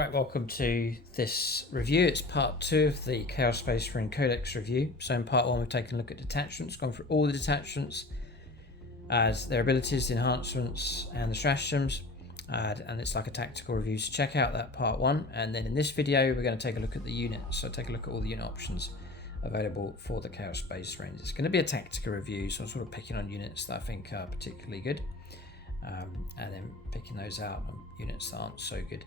Right, welcome to this review. It's part 2 of the Chaos Space Marine Codex review. So in part 1 we've taken a look at detachments, gone through all the detachments as their abilities, the enhancements and the stratagems, and it's like a tactical review, so check out that part 1. And then in this video we're going to take a look at the units, so take a look at all the unit options available for the Chaos Space Marines. It's going to be a tactical review, so I'm sort of picking on units that I think are particularly good, and then picking those out on units that aren't so good,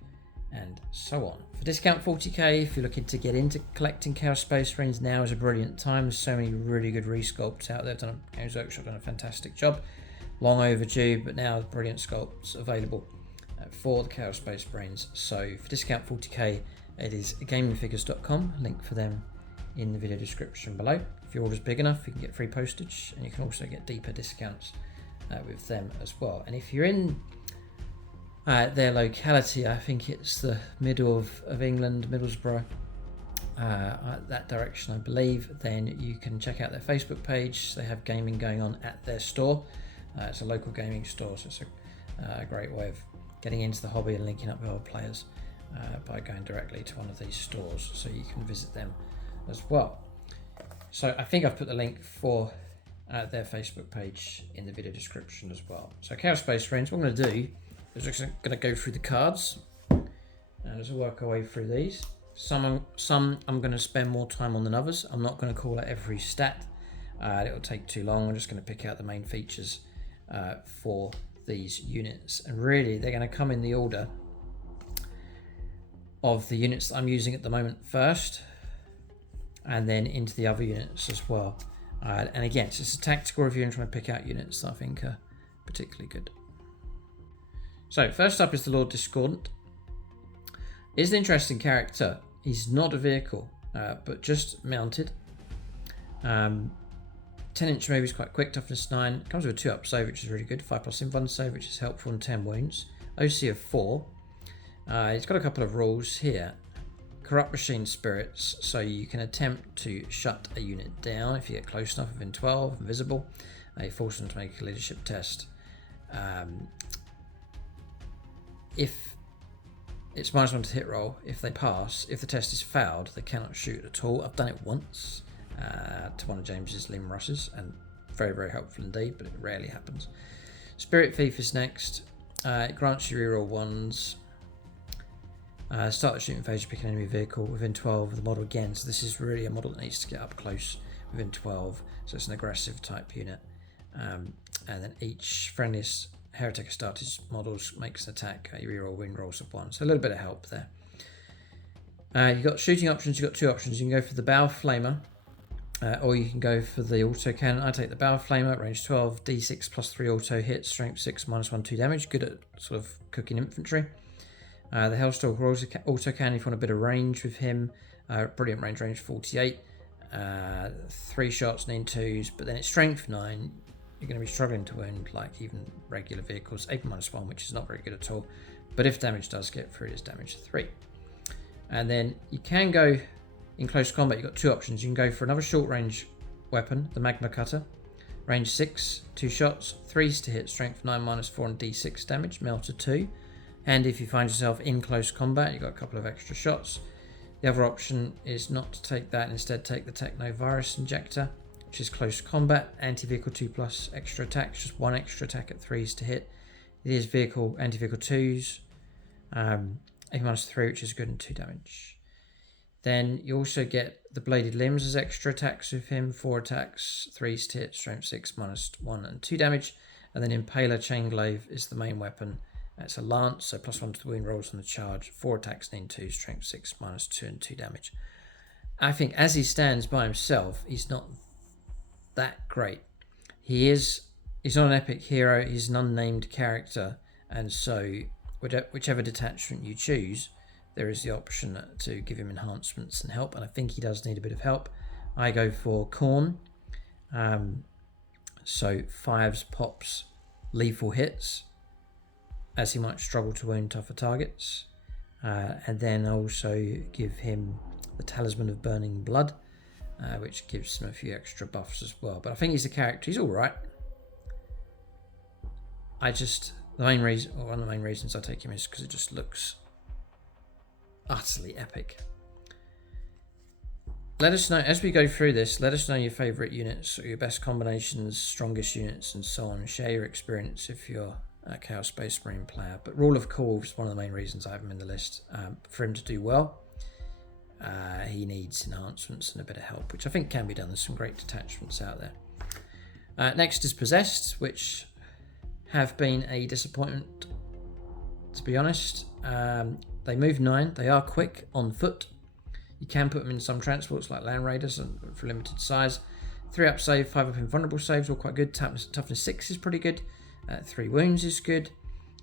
and so on. For discount 40k, if you're looking to get into collecting Chaos Space Marines, now is a brilliant time. There's so many really good resculpts out there. Games Workshop done a fantastic job. Long overdue, but now brilliant sculpts available for the Chaos Space Marines. So for discount 40k, it is gamingfigures.com. Link for them in the video description below. If your order's big enough, you can get free postage, and you can also get deeper discounts with them as well. And if you're in their locality, I think it's the middle of England, Middlesbrough, that direction I believe, then you can check out their Facebook page. They have gaming going on at their store. It's a local gaming store, so it's a great way of getting into the hobby and linking up with other players by going directly to one of these stores, so you can visit them as well. So I think I've put the link for their Facebook page in the video description as well. So Chaos Space Marines, what I'm going to do is just going to go through the cards and just work our way through these. Some I'm going to spend more time on than others. I'm not going to call out every stat. It'll take too long. I'm just going to pick out the main features for these units. And really, they're going to come in the order of the units that I'm using at the moment first, and then into the other units as well. And again, it's just a tactical review and trying to pick out units that I think are particularly good. So first up is the Lord Discordant. He's an interesting character. He's not a vehicle, but just mounted. 10-inch move is quite quick, toughness 9. Comes with a 2-up save, which is really good. 5+ invuln save, which is helpful on 10 wounds. OC of 4. He's got a couple of rules here. Corrupt machine spirits, so you can attempt to shut a unit down if you get close enough within 12, invisible. You force them to make a leadership test. If it's -1 to hit roll, if they pass, if the test is failed, they cannot shoot at all. I've done it once to one of James's Lim Rushes, and very, very helpful indeed, but it rarely happens. Spirit Thief is next. It grants you reroll 1s. Start the shooting phase, you pick an enemy vehicle within 12 of the model again. So this is really a model that needs to get up close within 12. So it's an aggressive type unit. And then each friendliest Heretic started models makes an attack. You reroll win rolls of 1. So a little bit of help there. You've got shooting options. You've got 2 options. You can go for the Bow Flamer, or you can go for the auto cannon. I take the Bow Flamer, range 12, d6 +3 auto hit, strength 6, -1, 2 damage. Good at sort of cooking infantry. The Hellstalker auto cannon, if you want a bit of range with him. Brilliant range 48. 3 shots, need 2s, but then it's strength 9. You're going to be struggling to wound like even regular vehicles. 8 -1, which is not very good at all. But if damage does get through, it's damage 3. And then you can go in close combat. You've got 2 options. You can go for another short range weapon, the Magma Cutter. Range 6, 2 shots, 3s to hit, strength 9, -4 and d6 damage, melter 2. And if you find yourself in close combat, you've got a couple of extra shots. The other option is not to take that, instead take the Techno Virus Injector, which is close combat, anti-vehicle 2+ extra attacks, just 1 extra attack at 3s to hit. It is vehicle, anti-vehicle 2s, 8 -3, which is good, and 2 damage. Then you also get the Bladed Limbs as extra attacks with him, 4 attacks, 3s to hit, strength 6, -1 and 2 damage. And then Impaler Chainglaive is the main weapon. It's a lance, so +1 to the wound rolls on the charge, 4 attacks, need 2, strength 6, -2 and 2 damage. I think as he stands by himself, he's not that great. He's not an epic hero, he's an unnamed character, and so whichever detachment you choose, there is the option to give him enhancements and help, and I think he does need a bit of help. I go for Khorne, so 5s, pops, lethal hits, as he might struggle to wound tougher targets. And then also give him the Talisman of Burning Blood, which gives him a few extra buffs as well. But I think he's a character, he's alright. one of the main reasons I take him is because it just looks utterly epic. Let us know, as we go through this, let us know your favourite units, or your best combinations, strongest units, and so on. Share your experience if you're a Chaos Space Marine player. But Rule of Cool is one of the main reasons I have him in the list. For him to do well, he needs enhancements and a bit of help, which I think can be done. There's some great detachments out there. Next is Possessed, which have been a disappointment, to be honest. They move 9, they are quick on foot. You can put them in some transports like Land Raiders for limited size. 3 up save, 5 up invulnerable saves, all quite good. Toughness 6 is pretty good. 3 wounds is good.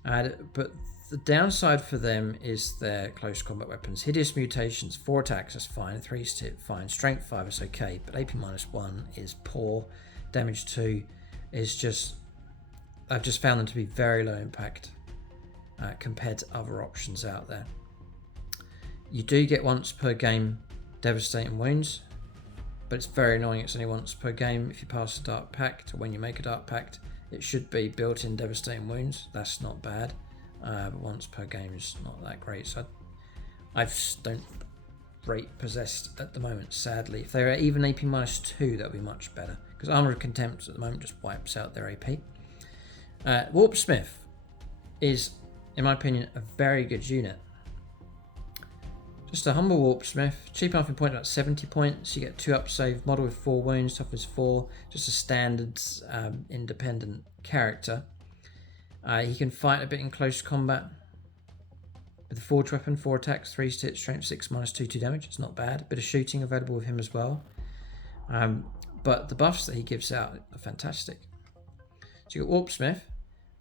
But the downside for them is their close combat weapons. Hideous Mutations, 4 attacks, that's fine. 3 hit, fine. Strength 5 is okay, but AP -1 is poor. Damage 2 is just... I've just found them to be very low impact compared to other options out there. You do get once per game Devastating Wounds, but it's very annoying. It's only once per game. If you pass a Dark Pact, or when you make a Dark Pact, it should be built-in Devastating Wounds. That's not bad, but once per game is not that great. So I don't rate Possessed at the moment, sadly. If they were even AP -2, that would be much better, because Armour of Contempt at the moment just wipes out their AP. Warpsmith is, in my opinion, a very good unit. Just a humble Warpsmith, cheap enough in point, about 70 points. You get 2 up save, model with 4 wounds, toughness 4, just a standard independent character. He can fight a bit in close combat with a forged weapon, 4 attacks, 3 hit, strength 6, -2 damage. It's not bad. A bit of shooting available with him as well. But the buffs that he gives out are fantastic. So you got Warpsmith.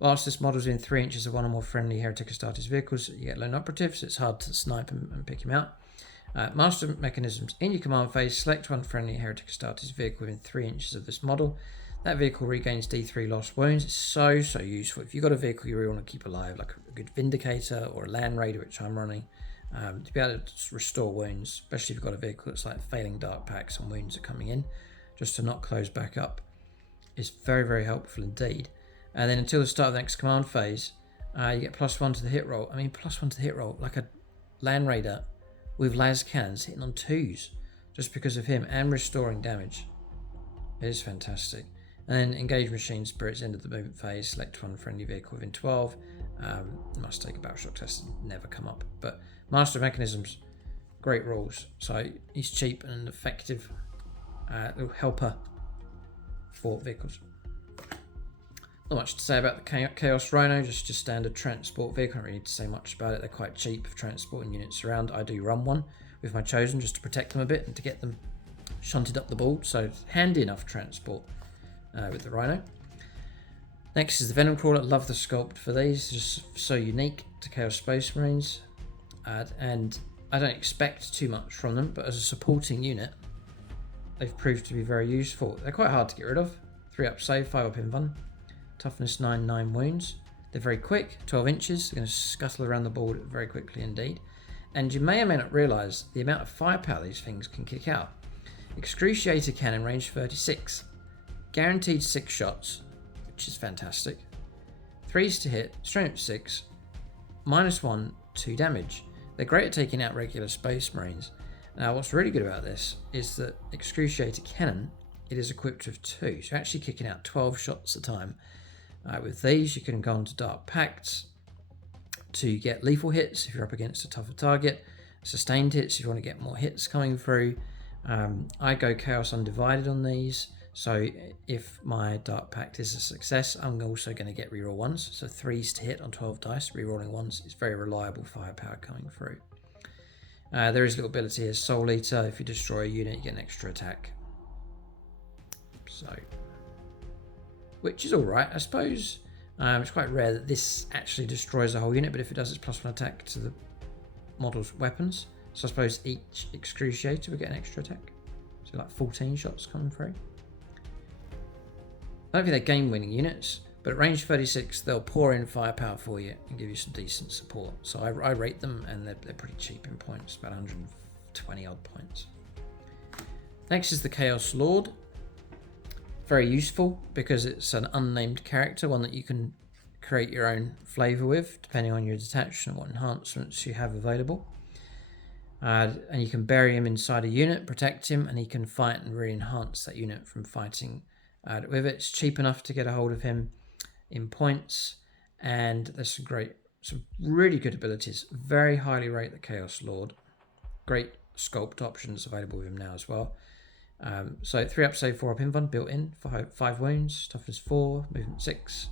Whilst this model's in 3 inches of one or more friendly Heretic Astartes vehicles, you get lone operatives, so it's hard to snipe and pick him out. Master mechanisms. In your command phase, select one friendly Heretic Astartes vehicle within 3 inches of this model. That vehicle regains D3 lost wounds. It's so useful. If you've got a vehicle you really want to keep alive, like a good Vindicator or a Land Raider, which I'm running, to be able to restore wounds, especially if you've got a vehicle that's like failing Dark Pacts and wounds are coming in, just to knock those back up, is very helpful indeed. And then until the start of the next command phase, you get +1 to the hit roll. I mean, +1 to the hit roll, like a Land Raider with las cannons hitting on 2s, just because of him, and restoring damage. It is fantastic. And then engage machine spirits, end of the movement phase, select one friendly vehicle within 12. Must take a battle shock test, never come up. But Master Mechanisms, great rules. So he's cheap and effective little helper for vehicles. Not much to say about the Chaos Rhino, just standard transport vehicle. I don't really need to say much about it. They're quite cheap for transporting units around. I do run one with my Chosen just to protect them a bit and to get them shunted up the board. So it's handy enough transport with the Rhino. Next is the Venomcrawler. Love the sculpt for these. Just so unique to Chaos Space Marines. And I don't expect too much from them, but as a supporting unit, they've proved to be very useful. They're quite hard to get rid of. 3 up save, 5 up invuln. Toughness 9, 9 wounds. They're very quick, 12 inches. They're going to scuttle around the board very quickly indeed. And you may or may not realise the amount of firepower these things can kick out. Excruciator cannon, range 36. Guaranteed 6 shots, which is fantastic. 3s to hit, strength 6, -1, 2 damage. They're great at taking out regular Space Marines. Now, what's really good about this is that Excruciator cannon, it is equipped with 2. So you're actually kicking out 12 shots a time. With these, you can go on to Dark Pacts to get lethal hits if you're up against a tougher target, sustained hits if you want to get more hits coming through. I go Chaos Undivided on these, so if my Dark Pact is a success, I'm also going to get reroll 1s, so 3s to hit on 12 dice, rerolling 1s is very reliable firepower coming through. There is a little ability here, Soul Eater. If you destroy a unit, you get an extra attack. So, which is alright, I suppose. It's quite rare that this actually destroys a whole unit, but if it does, it's +1 attack to the model's weapons. So I suppose each Excruciator will get an extra attack. So like 14 shots coming through. I don't think they're game-winning units, but at range 36, they'll pour in firepower for you and give you some decent support. So I rate them, and they're pretty cheap in points, about 120 odd points. Next is the Chaos Lord. Very useful because it's an unnamed character, one that you can create your own flavour with, depending on your detachment and what enhancements you have available. And you can bury him inside a unit, protect him, and he can fight and really enhance that unit from fighting with it. It's cheap enough to get a hold of him in points, and there's some really good abilities. Very highly rate the Chaos Lord. Great sculpt options available with him now as well. So 3 up, save, 4 up, invuln built in, 5 wounds, toughness 4, movement 6.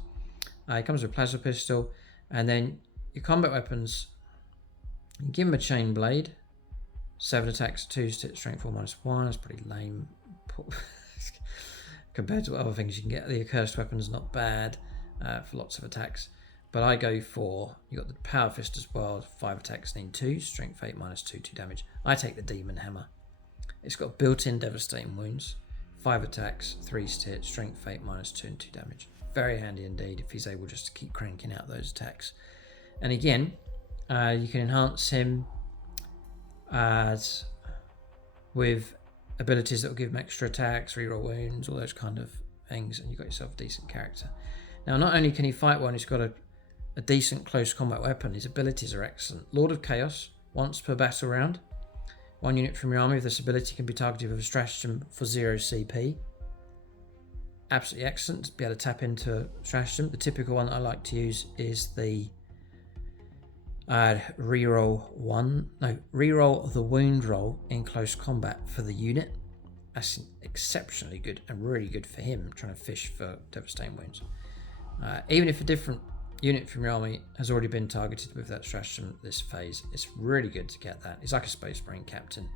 It comes with a plasma pistol, and then your combat weapons. You give him a chain blade, 7 attacks, 2 strength 4 -1. That's pretty lame compared to other things you can get. The accursed weapon's not bad for lots of attacks, but I go for, you got the power fist as well, 5 attacks, need 2 strength 8 -2, 2 damage. I take the demon hammer. It's got built-in devastating wounds, 5 attacks, 3 strength 8 -2 and 2 damage. Very handy indeed if he's able just to keep cranking out those attacks. And again, you can enhance him with abilities that will give him extra attacks, reroll wounds, all those kind of things, and you've got yourself a decent character. Now, not only can he fight well, he's got a decent close combat weapon. His abilities are excellent. Lord of Chaos, once per battle round. 1 unit from your army with this ability can be targeted with a stratagem for 0 CP. Absolutely excellent to be able to tap into stratagem. The typical one that I like to use is the reroll the wound roll in close combat for the unit. That's exceptionally good and really good for him trying to fish for devastating wounds. Even if a different unit from your army has already been targeted with that stratagem this phase, it's really good to get that. He's like a Space Marine captain.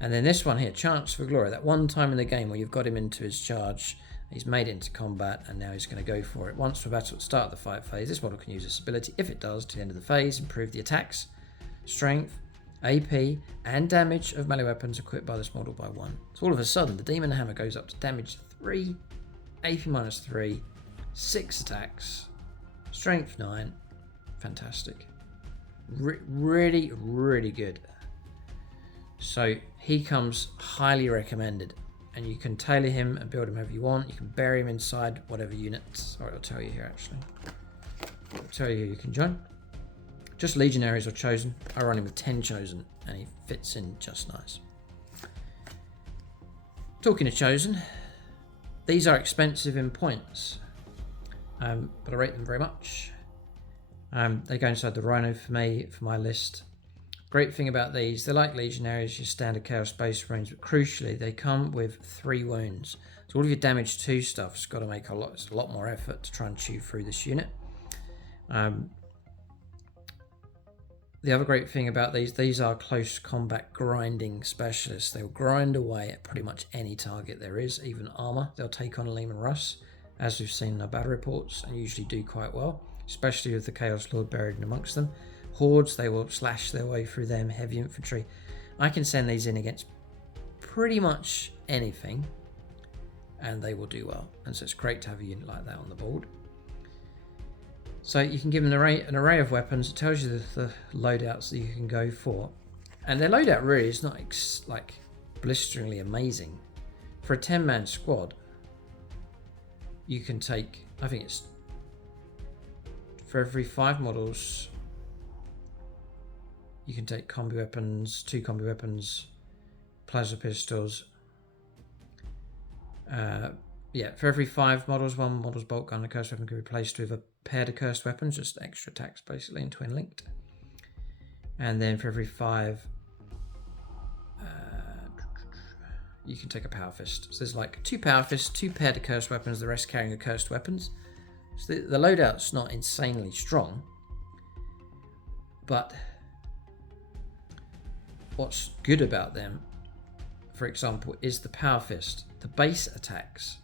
And then this one here, Chance for Glory, that one time in the game where you've got him into his charge, he's made it into combat, and now he's going to go for it. Once for battle at the start of the fight phase, this model can use this ability. If it does, to the end of the phase, improve the attacks, strength, AP, and damage of melee weapons equipped by this model by 1. So all of a sudden, the Demon Hammer goes up to damage 3, AP -3, 6 attacks, strength 9. Fantastic. Really, really good. So he comes highly recommended. And you can tailor him and build him however you want. You can bury him inside whatever units. Alright, I'll tell you here actually. I'll tell you who you can join. Just Legionaries are chosen. I run him with 10 chosen and he fits in just nice. Talking of chosen, these are expensive in points. But I rate them very much. They go inside the Rhino for me, for my list. Great thing about these, they're like Legionaries, your standard Chaos Space Marines, but crucially they come with 3 wounds. So all of your damage 2 stuff's got to make a lot more effort to try and chew through this unit. The other great thing about these are close combat grinding specialists. They'll grind away at pretty much any target there is, even armor. They'll take on a Lehman Russ, as we've seen in our battle reports, and usually do quite well, especially with the Chaos Lord buried in amongst them. Hordes, they will slash their way through them. Heavy infantry, I can send these in against pretty much anything and they will do well, and so it's great to have a unit like that on the board. So you can give them an array of weapons. It tells you the loadouts that you can go for, and their loadout really is not like blisteringly amazing. For a 10-man squad, you can take, I think it's for every 5 models you can take combi weapons, 2 combi weapons, plasma pistols. For every 5 models, 1 model's bolt gun and a cursed weapon can be replaced with a paired of cursed weapons, just extra attacks basically, and twin linked. And then for every 5, you can take a power fist. So there's like 2 power fists, 2 paired of cursed weapons, the rest carrying accursed weapons. So the loadout's not insanely strong, but what's good about them, for example, is the power fist. The base attacks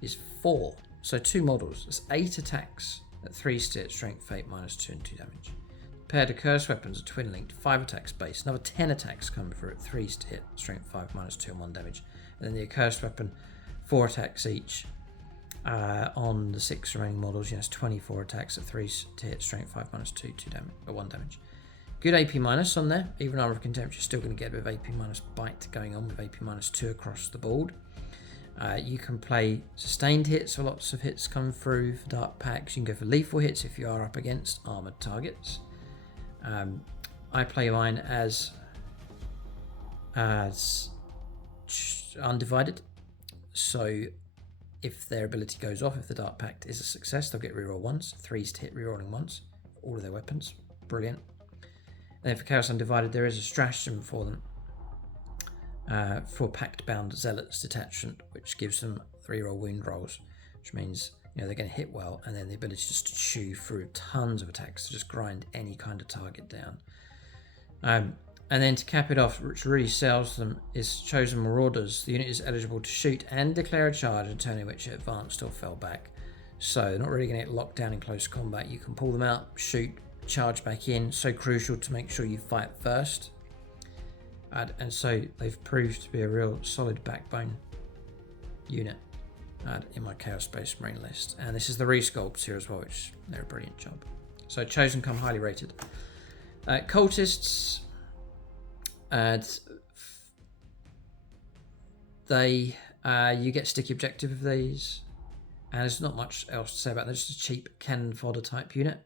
is 4, so 2 models. It's 8 attacks at 3 strength, 8 -2 and 2 damage. Paired of cursed weapons are twin linked, 5 attacks base. Another 10 attacks come through at 3 strength, 5 -2 and 1 damage. And then the accursed weapon, 4 attacks each on the 6 remaining models. It's 24 attacks at 3 strength, 5 -2, 2 damage, or 1 damage. Good AP minus on there. Even Armor of Contempt, you're still going to get a bit of AP minus bite going on with AP -2 across the board. You can play sustained hits, so lots of hits come through for dark packs. You can go for lethal hits if you are up against armored targets. I play mine as as undivided. So if their ability goes off, if the Dark Pact is a success, they'll get reroll once. 3s to hit, rerolling once. All of their weapons. Brilliant. And then for Chaos Undivided, there is a stratagem for them. For Pact-bound Zealots Detachment, which gives them reroll wound rolls, which means they're going to hit well, and then the ability just to chew through tons of attacks to just grind any kind of target down. And then to cap it off, which really sells them, is Chosen Marauders. The unit is eligible to shoot and declare a charge a turn in which it advanced or fell back. So they're not really going to get locked down in close combat. You can pull them out, shoot, charge back in. So crucial to make sure you fight first. And so they've proved to be a real solid backbone unit in my Chaos Space Marine list. And this is the resculpts here as well, which they're a brilliant job. So Chosen come highly rated. Cultists, you get sticky objective of these, and there's not much else to say about them. They're just a cheap cannon fodder type unit.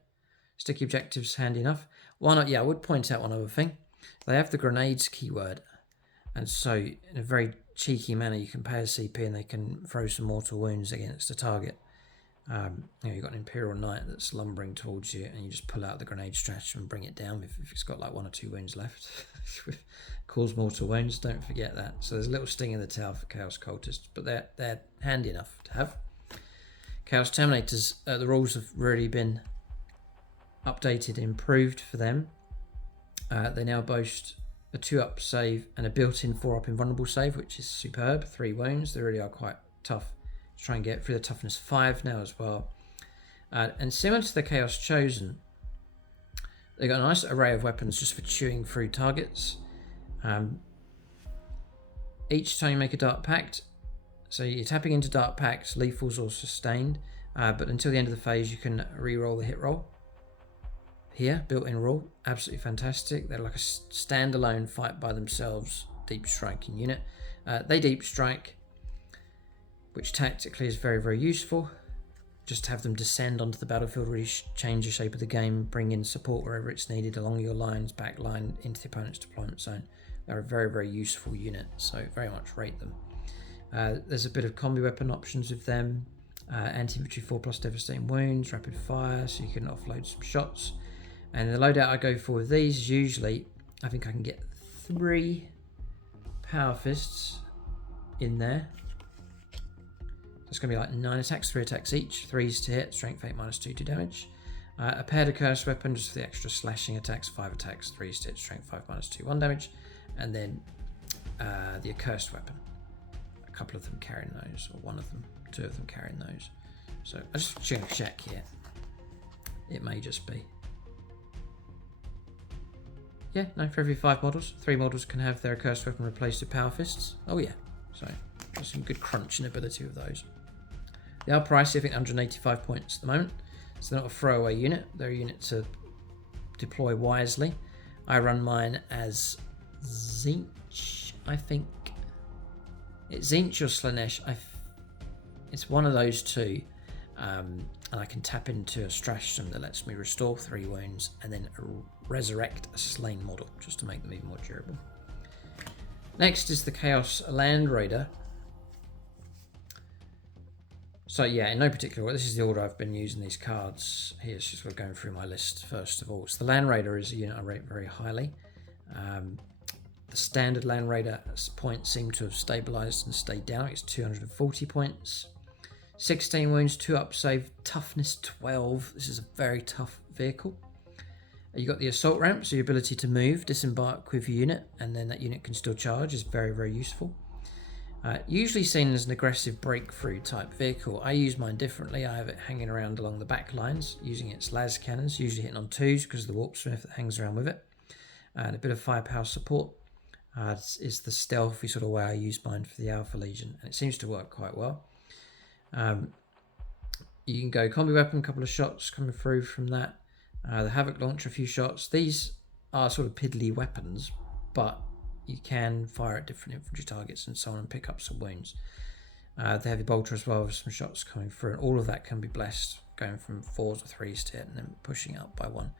Sticky objectives handy enough. Why not? Yeah, I would point out one other thing. They have the grenades keyword, and so in a very cheeky manner you can pay a CP and they can throw some mortal wounds against a target. You've got an Imperial Knight that's lumbering towards you, and you just pull out the grenade stratagem and bring it down if it's got like 1 or 2 wounds left. Cause mortal wounds, don't forget that. So there's a little sting in the tail for Chaos Cultists, but they're handy enough to have. Chaos Terminators, the rules have really been updated, improved for them. They now boast a 2-up save and a built-in 4-up invulnerable save, which is superb. 3 wounds, they really are quite tough. Try and get through the toughness 5 now as well. And similar to the Chaos Chosen, they've got a nice array of weapons just for chewing through targets. Each time you make a Dark Pact, so you're tapping into Dark Pacts, lethals or sustained, but until the end of the phase you can re-roll the hit roll. Here, built-in rule, absolutely fantastic. They're like a standalone fight by themselves deep striking unit. They deep strike, which tactically is very, very useful. Just to have them descend onto the battlefield, really change the shape of the game, bring in support wherever it's needed along your lines, back line, into the opponent's deployment zone. They're a very, very useful unit, so very much rate them. There's a bit of combi weapon options with them. Anti-infantry 4+ devastating wounds, rapid fire, so you can offload some shots. And the loadout I go for with these, usually, I think I can get 3 Power Fists in there. It's going to be like 9 attacks, 3 attacks each, 3s to hit, strength 8 -2 to damage. A paired accursed weapon just for the extra slashing attacks, 5 attacks, 3s to hit, strength 5 -2, 1 damage. And then the accursed weapon. A couple of them carrying those, or 1 of them, 2 of them carrying those. So I'm just going to check here. It may just be. Yeah, no, for every 5 models, 3 models can have their accursed weapon replaced with Power Fists. Oh yeah, so there's some good crunching ability with those. They are pricey, I think 185 points at the moment. So they're not a throwaway unit, they're a unit to deploy wisely. I run mine as Tzeentch, I think. It's Tzeentch or Slaanesh. It's one of those two. And I can tap into a stratagem that lets me restore 3 wounds and then resurrect a slain model, just to make them even more durable. Next is the Chaos Land Raider. So yeah, in no particular order, this is the order I've been using these cards. Here's just sort of going through my list first of all. So the Land Raider is a unit I rate very highly. The standard Land Raider points seem to have stabilised and stayed down. It's 240 points. 16 wounds, 2-up save, toughness 12. This is a very tough vehicle. You got the assault ramp, so your ability to move, disembark with your unit, and then that unit can still charge is very, very useful. Usually seen as an aggressive breakthrough type vehicle. I use mine differently. I have it hanging around along the back lines, using its las cannons, usually hitting on 2s because of the Warpsmith that hangs around with it. And a bit of firepower support is the stealthy sort of way I use mine for the Alpha Legion, and it seems to work quite well. You can go combi weapon, a couple of shots coming through from that. The Havoc launcher, a few shots. These are sort of piddly weapons, but you can fire at different infantry targets and so on and pick up some wounds. The Heavy Bolter as well with some shots coming through, and all of that can be blessed, going from 4s or 3s to hit and then pushing up by 1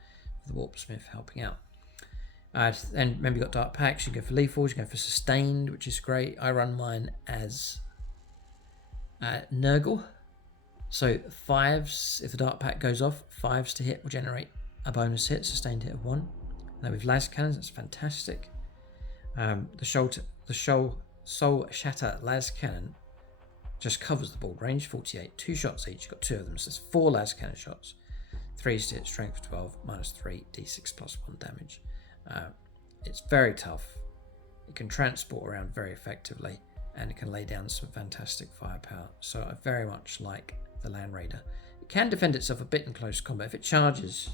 with the Warpsmith helping out. Then remember you've got Dark Pacts, you go for Lethals, you go for Sustained, which is great. I run mine as Nurgle. So 5s, if the Dark Pact goes off, 5s to hit will generate a bonus hit, Sustained hit of 1. Now with Las Cannons, that's fantastic. The Soul Shatter Las Cannon just covers the board. Range 48, 2 shots each, you've got 2 of them, so it's 4 Las Cannon shots. 3s to hit, strength 12, -3, d6 +1 damage. It's very tough. It can transport around very effectively, and it can lay down some fantastic firepower. So I very much like the Land Raider. It can defend itself a bit in close combat. If it charges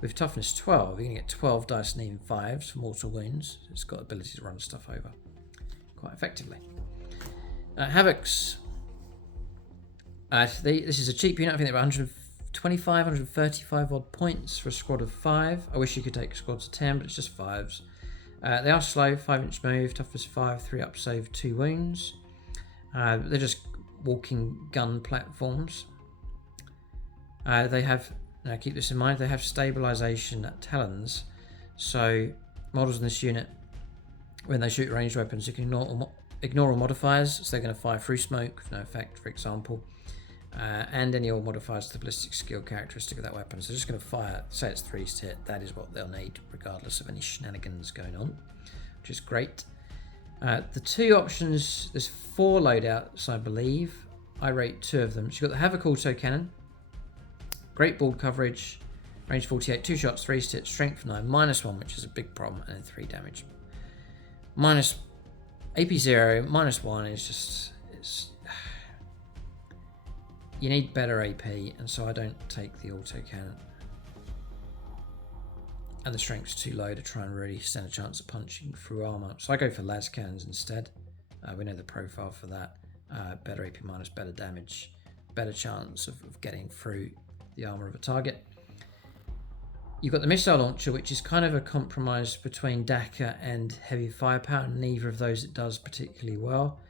with toughness 12, you're going to get 12 dice and even 5s for mortal wounds. It's got the ability to run stuff over quite effectively. Havocs. This is a cheap unit. I think they're 125, 135 odd points for a squad of 5. I wish you could take squads of 10, but it's just 5s. They are slow, 5-inch move, toughness 5, 3 up save, 2 wounds. They're just walking gun platforms. They have, now keep this in mind, they have stabilization talons. So models in this unit, when they shoot ranged weapons, you can ignore all modifiers. So they're going to fire through smoke with no effect, for example. And any all modifiers to the ballistic skill characteristic of that weapon. So they're just going to fire, say it's 3s to hit, that is what they'll need, regardless of any shenanigans going on, which is great. The 2 options, there's 4 loadouts, I believe. I rate 2 of them. So you've got the Havoc Auto Cannon, great board coverage, range 48, 2 shots, 3s to hit, strength 9, -1, which is a big problem, and then 3 damage. Minus AP 0, -1 is just, you need better AP, and so I don't take the auto cannon. And the strength's too low to try and really stand a chance of punching through armor. So I go for las cannons instead. We know the profile for that. Better AP minus, better damage, better chance of getting through the armor of a target. You've got the missile launcher, which is kind of a compromise between Dakka and heavy firepower. Neither of those it does particularly well.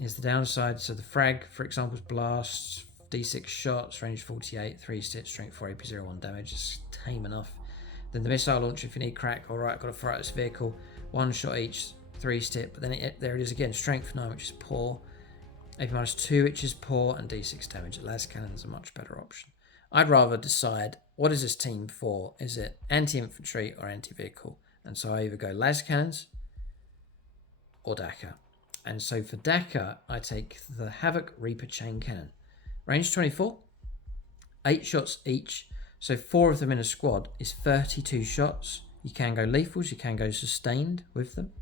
Is the downside. So the frag, for example, is blast, d6 shots, range 48, 3 hit, strength 4, AP 01 damage. It's tame enough. Then the missile launcher, if you need crack, all right, got to fire at this vehicle, 1 shot each, 3 hit, but then there it is again, strength 9, which is poor, AP minus 2, which is poor, and d6 damage. Las cannon's a much better option. I'd rather decide, what is this team for? Is it anti-infantry or anti-vehicle? And so I either go las cannons or Dakka. And so for Dakka, I take the Havoc Reaper Chain Cannon. Range 24, 8 shots each. So 4 of them in a squad is 32 shots. You can go lethals, you can go sustained with them.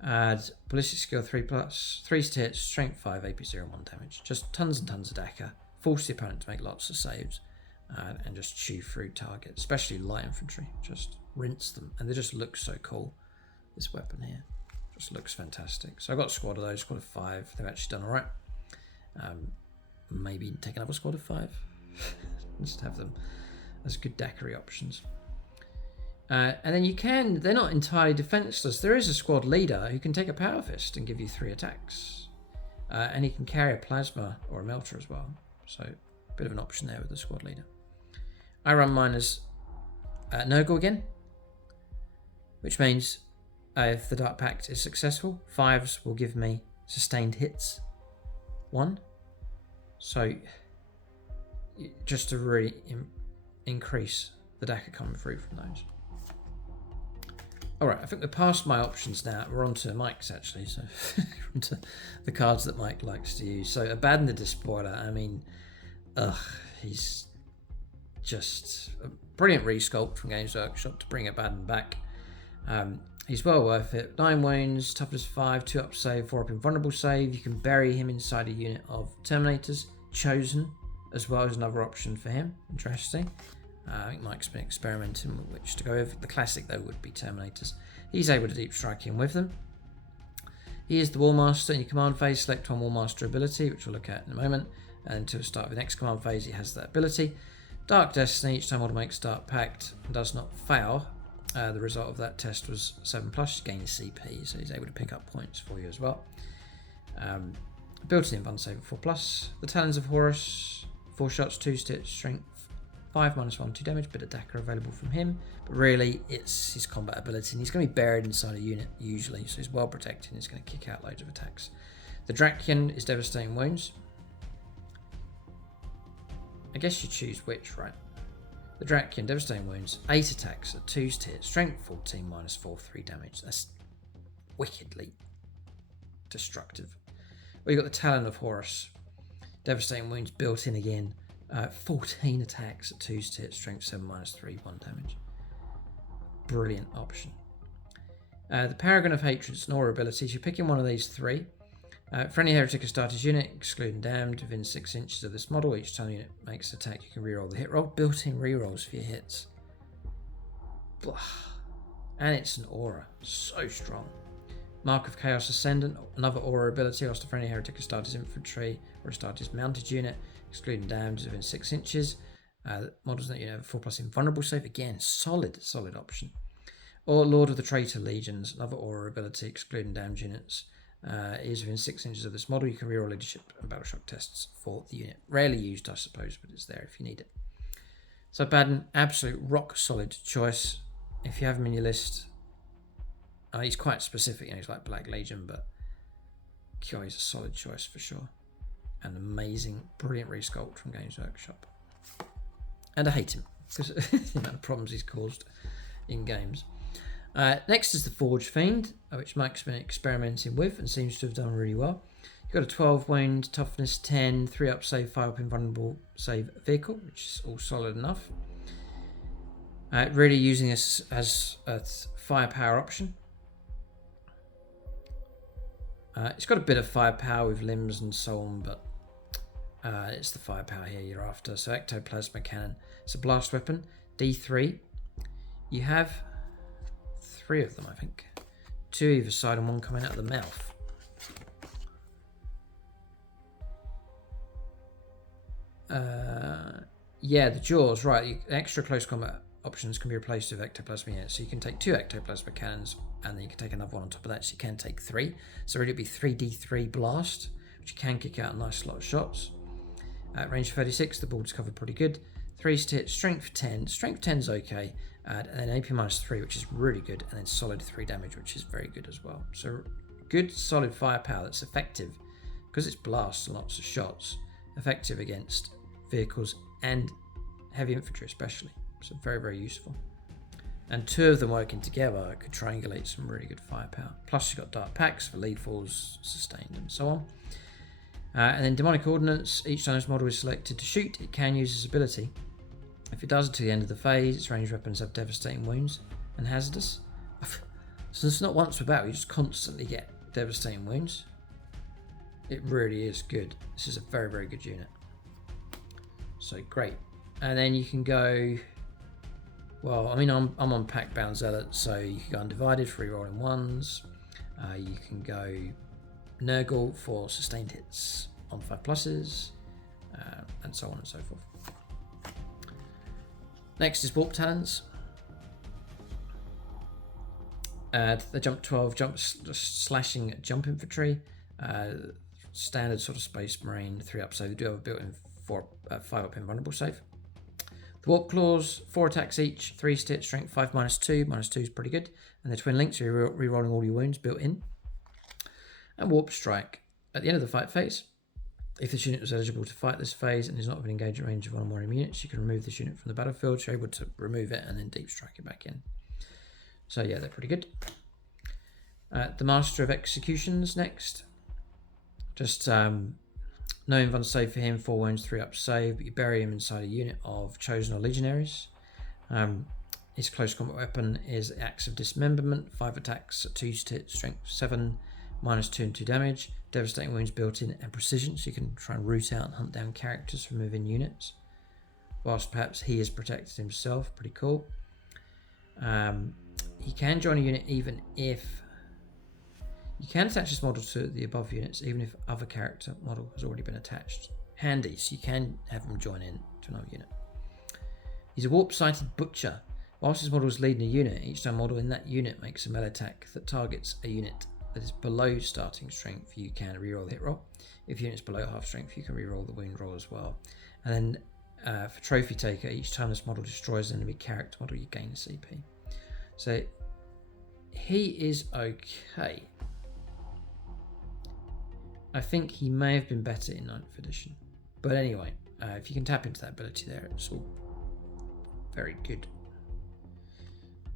Add ballistic skill 3+, 3 to hit, strength 5, AP 01 damage. Just tons and tons of Dakka. Force the opponent to make lots of saves and just chew through targets, especially light infantry. Just rinse them. And they just look so cool, this weapon here. Just looks fantastic. So I got a squad of those, squad of 5. They've actually done all right. Maybe take another squad of 5. Just have them as good daiquiri options. And then you can, they're not entirely defenseless. There is a squad leader who can take a power fist and give you 3 attacks. And he can carry a plasma or a melter as well. So a bit of an option there with the squad leader. I run mine as Nurgle again, which means if the Dark Pact is successful, 5s will give me sustained hits 1. So just to really increase the Dakka coming through from those. Alright, I think we're past my options now. We're on to Mike's actually, so on to the cards that Mike likes to use. So Abaddon the Despoiler, I mean, he's just a brilliant resculpt from Games Workshop to bring Abaddon back. He's well worth it. 9 wounds, toughness 5, 2 up save, 4 up invulnerable save. You can bury him inside a unit of Terminators. Chosen as well as another option for him. Interesting. I think Mike's been experimenting with which to go with. The classic though would be Terminators. He's able to deep strike in with them. He is the Warmaster. In your command phase, select one Warmaster ability, which we'll look at in a moment. And until the start of the next command phase, he has that ability. Dark Destiny, each time Order makes Dark Pact and does not fail. The result of that test was 7+, gain CP, so he's able to pick up points for you as well. Built-in Invuln save 4+. The Talons of Horus, 4 shots, 2 stitch, strength 5 -1, 2 damage, bit of Daka available from him. But really, it's his combat ability, and he's going to be buried inside a unit usually, so he's well protected and he's going to kick out loads of attacks. The Drakian is Devastating Wounds. I guess you choose which, right? The Drakian, Devastating Wounds, 8 attacks at 2's tier, Strength 14, -4, 3 damage. That's wickedly destructive. Well, you've got the Talon of Horus, Devastating Wounds built in again, 14 attacks at 2's tier, Strength 7, -3, 1 damage. Brilliant option. The Paragon of Hatred's an aura ability. So you're picking one of these 3. For any heretic or starter's unit, excluding damned, within 6 inches of this model, each time the unit makes an attack, you can reroll the hit roll. Built-in rerolls for your hits. Blah. And it's an aura. So strong. Mark of Chaos Ascendant, another aura ability. Also for any heretic or starter's infantry or a starter's mounted unit, excluding damned, within 6 inches. Models that you have a 4+ invulnerable save. Again, solid option. Or Lord of the Traitor Legions, another aura ability, excluding damned units. Is within 6 inches of this model. You can reroll leadership and battle shock tests for the unit. Rarely used, I suppose, but it's there if you need it. So Baden, absolute rock solid choice. If you have him in your list, he's quite specific. He's like Black Legion, but God, he's a solid choice for sure. An amazing, brilliant resculpt from Games Workshop. And I hate him because the amount of problems he's caused in games. Next is the Forge Fiend, which Mike's been experimenting with and seems to have done really well. You've got a 12 wound, toughness 10, 3 up save, 5 up invulnerable save vehicle, which is all solid enough. Really using this as a firepower option. It's got a bit of firepower with limbs and so on, but it's the firepower here you're after. So Ectoplasma Cannon. It's a blast weapon, D3. You have 3 of them, I think. 2 either side and 1 coming out of the mouth. Yeah, the jaws, right. The extra close combat options can be replaced with ectoplasma here. So you can take 2 ectoplasma cannons and then you can take another one on top of that. So you can take 3. So really it'd be 3d3 blast, which you can kick out a nice lot of shots. Range 36, the board's covered pretty good. 3's hit, strength 10. Strength 10's okay. And then AP -3, which is really good, and then solid 3 damage, which is very good as well. So good, solid firepower that's effective because it's blasts and lots of shots. Effective against vehicles and heavy infantry, especially. So very, very useful. And 2 of them working together could triangulate some really good firepower. Plus, you've got dark packs for lead falls, sustained, and so on. And then demonic ordnance. Each time this model is selected to shoot, it can use this ability. If it does until the end of the phase, its ranged weapons have devastating wounds and hazardous. So it's not once per battle, you just constantly get devastating wounds. It really is good. This is a very, very good unit. So great. And then you can go, well, I mean, I'm on Pack Bound Zealot, so you can go Undivided for re-rolling 1s. You can go Nurgle for sustained hits on 5+, and so on and so forth. Next is Warp Talons. The jump 12, slashing jump infantry. Standard sort of Space Marine 3 up, so they do have a built-in 5 up invulnerable save. The Warp Claws, 4 attacks each, 3 hit, strength 5 -2. -2 is pretty good. And the Twin Links, so you're re-rolling all your wounds built in. And Warp Strike. At the end of the fight phase, if this unit was eligible to fight this phase and is not within engagement range of 1 or more enemy units, you can remove this unit from the battlefield. So you're able to remove it and then deep strike it back in. So yeah, they're pretty good. The Master of Executions next. Just no invuln save for him, 4 wounds, 3 up save, but you bury him inside a unit of Chosen or Legionaries. His close combat weapon is Axe of Dismemberment, 5 attacks at 2 hit, strength 7, -2 and 2 damage, devastating wounds built in, and precision, so you can try and root out and hunt down characters from within units, whilst perhaps he is protected himself. Pretty cool. He can join a unit even if you can attach this model to the above units, even if other character model has already been attached. Handy, so you can have him join in to another unit. He's a warp-sighted butcher. Whilst this model is leading a unit, each time model in that unit makes a melee attack that targets a unit that is below starting strength, you can reroll the hit roll. If the unit is below half strength, you can reroll the wound roll as well. And then for Trophy Taker, each time this model destroys an enemy character model, you gain CP. So he is okay. I think he may have been better in 9th edition. But anyway, if you can tap into that ability there, it's all very good.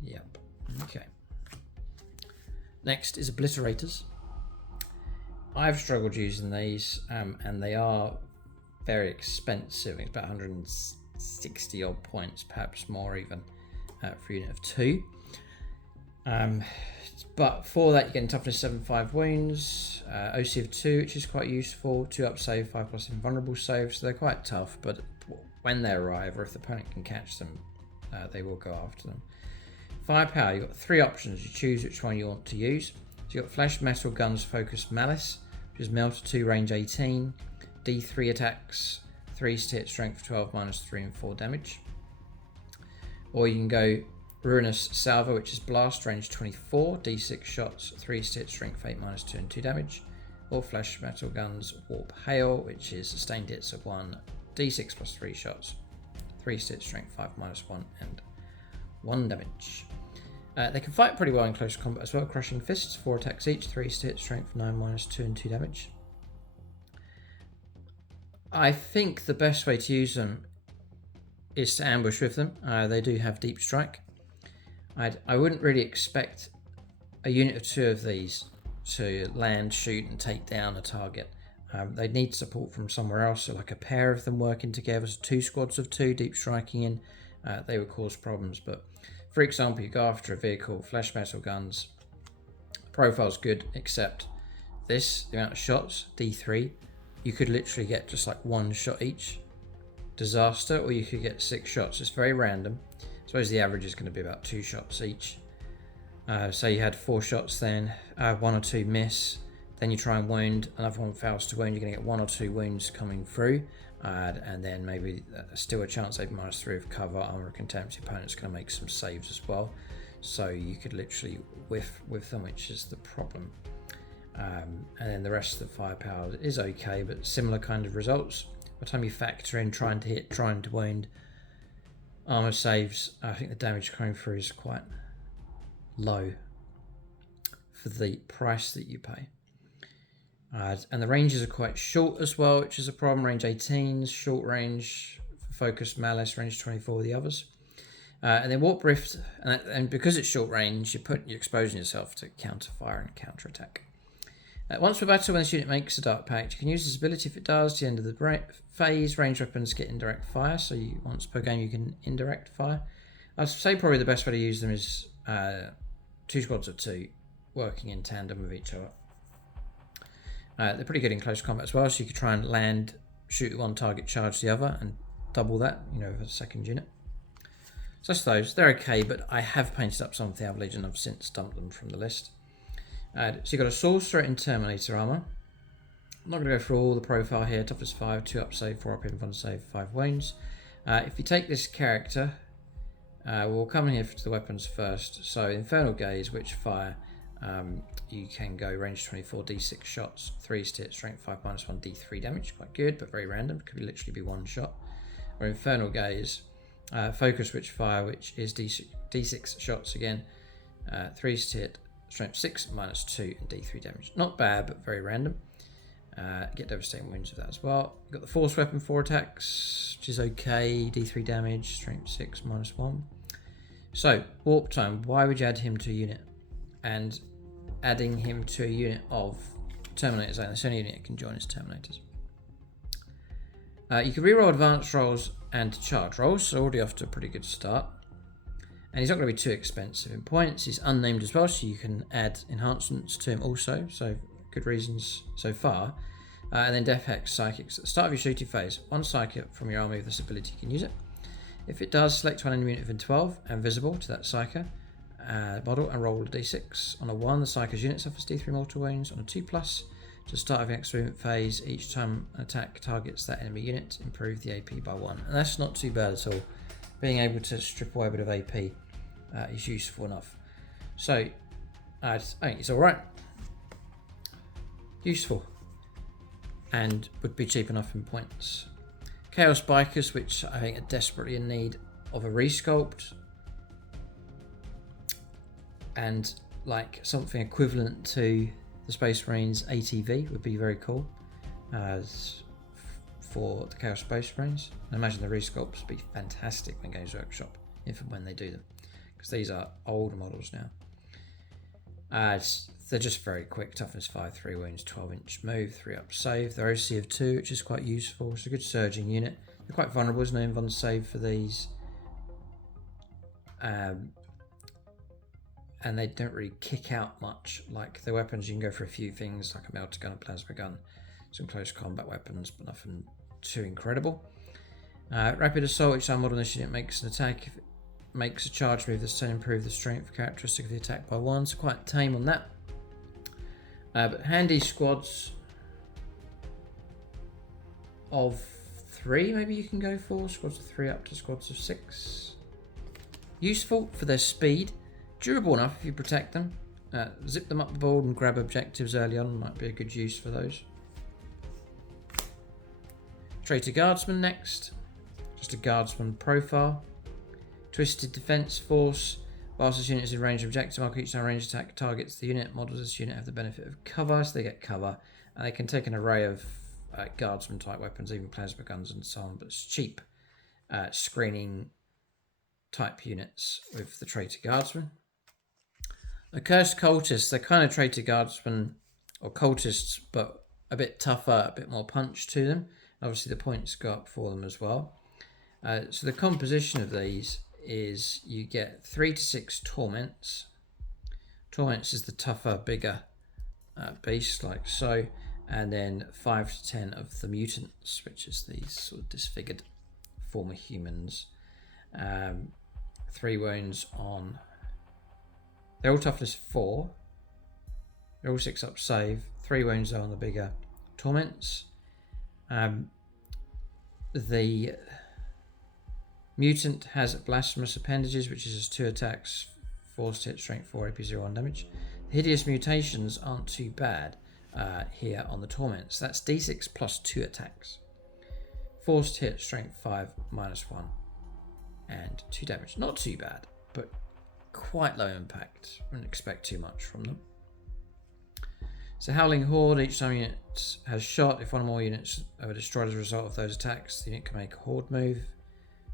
Yep. Okay. Next is Obliterators. I've struggled using these, and they are very expensive. It's about 160 odd points, perhaps more even, for a unit of 2. But for that, you're getting toughness 7/5 wounds, OC of 2, which is quite useful, 2 up save, 5+ invulnerable save, so they're quite tough, but when they arrive, or if the opponent can catch them, they will go after them. Firepower, you've got 3 options, you choose which one you want to use. So you've got Flash, Metal, Guns, Focus, Malice, which is Melt 2, range 18, D3 attacks, 3 to hit, strength 12, -3 and 4 damage. Or you can go Ruinous Salvo, which is Blast, range 24, D6 shots, 3 to hit, strength 8, -2 and 2 damage. Or Flash Metal Guns, Warp Hail, which is sustained hits of 1, D6 plus 3 shots, 3 to hit, strength 5, -1 and 1 damage. They can fight pretty well in close combat as well. Crushing Fists, 4 attacks each, 3 to hit, strength 9, -2 and 2 damage. I think the best way to use them is to ambush with them. They do have Deep Strike. I wouldn't really expect a unit of 2 of these to land, shoot and take down a target. They'd need support from somewhere else, so like a pair of them working together, so 2 squads of 2 deep striking in, they would cause problems. But for example, you go after a vehicle, Flash Metal Guns, profile's good, except this, the amount of shots, D3, you could literally get just like 1 shot each. Disaster, or you could get 6 shots. It's very random. I suppose the average is going to be about 2 shots each. So you had 4 shots then, 1 or 2 miss, then you try and wound, another one fails to wound, you're going to get 1 or 2 wounds coming through, and then maybe still a chance over -3 of cover, armor contempt, your opponent's going to make some saves as well. So you could literally whiff with them, which is the problem. And then the rest of the firepower is okay, but similar kind of results. By the time you factor in trying to hit, trying to wound, armor saves, I think the damage coming through is quite low for the price that you pay. And the ranges are quite short as well, which is a problem. Range 18, short range for Focus, Malice, range 24 the others. And then Warp Rift, and because it's short range, you're exposing yourself to counter fire and counter attack. Once per battle, when this unit makes a Dark Pact, you can use this ability. If it does, to the end of the phase, ranged weapons get indirect fire, so once per game you can indirect fire. I'd say probably the best way to use them is 2 squads of 2 working in tandem with each other. They're pretty good in close combat as well, so you could try and land, shoot one target, charge the other, and double that, with a second unit. So that's those. They're okay, but I have painted up some of the Avalanche and I've since dumped them from the list. So you've got a Sorcerer in Terminator armor. I'm not going to go through all the profile here. Toughness 5, 2 up save, 4 up invulnerable save, 5 wounds. If you take this character, we'll come in here to the weapons first. So Infernal Gaze, which fire, you can go range 24, d6 shots, 3 to hit, strength 5, -1, d3 damage. Quite good, but very random. Could literally be 1 shot. Or Infernal Gaze, Focus, which fire, which is d6 shots again, 3 to hit, strength 6, -2 and d3 damage. Not bad, but very random. Get devastating wounds with that as well. You've got the Force Weapon, 4 attacks, which is okay, d3 damage, strength 6, -1. So, Warp Time, why would you add him to a unit? And adding him to a unit of Terminators, that's the only unit that can join as Terminators. You can reroll advanced rolls and charge rolls, so already off to a pretty good start. And he's not going to be too expensive in points. He's unnamed as well, so you can add enhancements to him also, so good reasons so far. And then Death Hex Psychics. At the start of your shooting phase, 1 Psychic from your army with this ability, you can use it. If it does, select one enemy unit within 12 and visible to that Psyker model and roll a d6. On a 1, the Psyker's unit suffers d3 mortal wounds. On a 2+, to the start of your next movement phase, each time an attack targets that enemy unit, improve the AP by 1. And that's not too bad at all. Being able to strip away a bit of AP is useful enough. So, I think it's alright. Useful. And would be cheap enough in points. Chaos Bikers, which I think are desperately in need of a resculpt. And like something equivalent to the Space Marines ATV would be very cool as for the Chaos Space Marines. I imagine the resculpts would be fantastic when Games Workshop, if and when they do them, because these are old models now. They're just very quick. Toughness 5, 3 wounds, 12-inch move, 3 up save. They're OC of 2, which is quite useful. It's a good surging unit. They're quite vulnerable. There's no invuln save for these. And they don't really kick out much like the weapons. You can go for a few things like a melter gun, a plasma gun, some close combat weapons, but nothing too incredible. Rapid assault. Each time model in this unit makes an attack. If it makes a charge move, this turn improve the strength characteristic of the attack by 1. So quite tame on that. But handy squads of 3 maybe you can go for. Squads of 3 up to squads of 6. Useful for their speed. Durable enough if you protect them. Zip them up the board and grab objectives early on. Might be a good use for those. Traitor Guardsman next. Just a Guardsman profile. Twisted Defense Force. Whilst this unit is in range of objective marker, each time range attack targets the unit. Models this unit have the benefit of cover, so they get cover. And they can take an array of Guardsman type weapons, even plasma guns and so on, but it's cheap screening type units with the Traitor Guardsman. The Cursed Cultists, they're kind of Traitor Guardsmen or Cultists, but a bit tougher, a bit more punch to them. Obviously the points go up for them as well. So the composition of these is you get 3 to 6 Torments. Torments is the tougher, bigger beast, like so. And then 5 to 10 of the Mutants, which is these sort of disfigured former humans. 3 wounds on... They're all toughness 4. They're all 6 up save. 3 wounds on the bigger Torments. The Mutant has Blasphemous Appendages, which is 2 attacks, forced hit, strength 4, AP 0, 1 damage. The Hideous Mutations aren't too bad here on the Torments. That's D6 plus 2 attacks. Forced hit, strength 5, minus 1, and 2 damage. Not too bad, but quite low impact. Wouldn't expect too much from them. So Howling Horde, each time a unit has shot, if one or more units are destroyed as a result of those attacks, the unit can make a Horde move.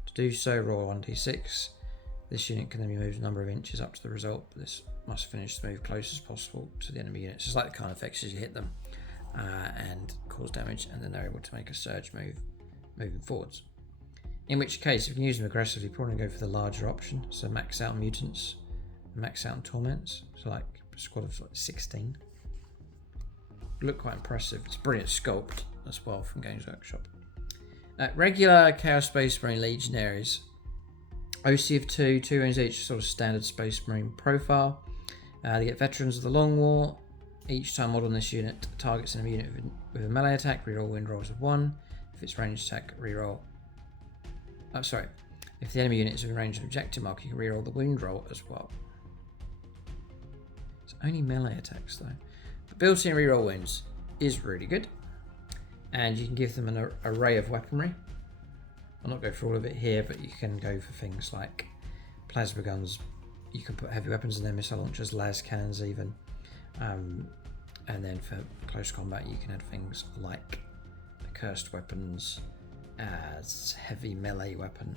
To do so, roll 1d6. This unit can then be moved a number of inches up to the result, but this must finish the move close as possible to the enemy units. It's like the kind of effects as you hit them and cause damage, and then they're able to make a surge move moving forwards. In which case, if you can use them aggressively, probably go for the larger option. So max out Mutants, max out Torments. So like a squad of like 16. Look quite impressive. It's brilliant sculpt as well from Games Workshop. Regular Chaos Space Marine Legionaries. OC of 2, 2 wounds each, sort of standard Space Marine profile. They get Veterans of the Long War. Each time model in this unit targets an enemy unit with a melee attack, reroll wind rolls of 1. If it's ranged attack, reroll. Oh, sorry. If the enemy unit is within range of objective mark, you can reroll the wound roll as well. It's only melee attacks though. But built-in reroll wounds is really good. And you can give them an array of weaponry. I'll not go for all of it here, but you can go for things like plasma guns. You can put heavy weapons in there, missile launchers, las cannons even. And then for close combat, you can add things like the cursed weapons as heavy melee weapon,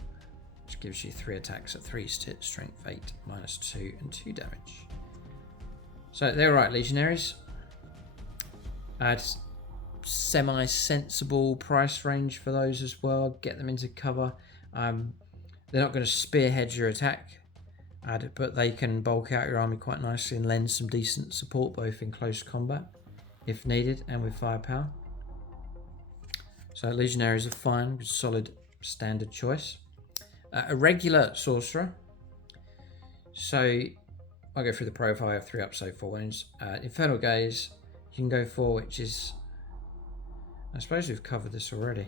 which gives you 3 attacks at 3 strength 8, minus 2 and 2 damage. So they're right, Legionaries. Add semi-sensible price range for those as well. Get them into cover. They're not going to spearhead your attack, but they can bulk out your army quite nicely and lend some decent support both in close combat if needed and with firepower. So Legionaries are fine, good solid standard choice. A regular sorcerer. So I'll go through the profile. I have 3 up, so 4 wounds. Infernal Gaze you can go for, which is, I suppose we've covered this already.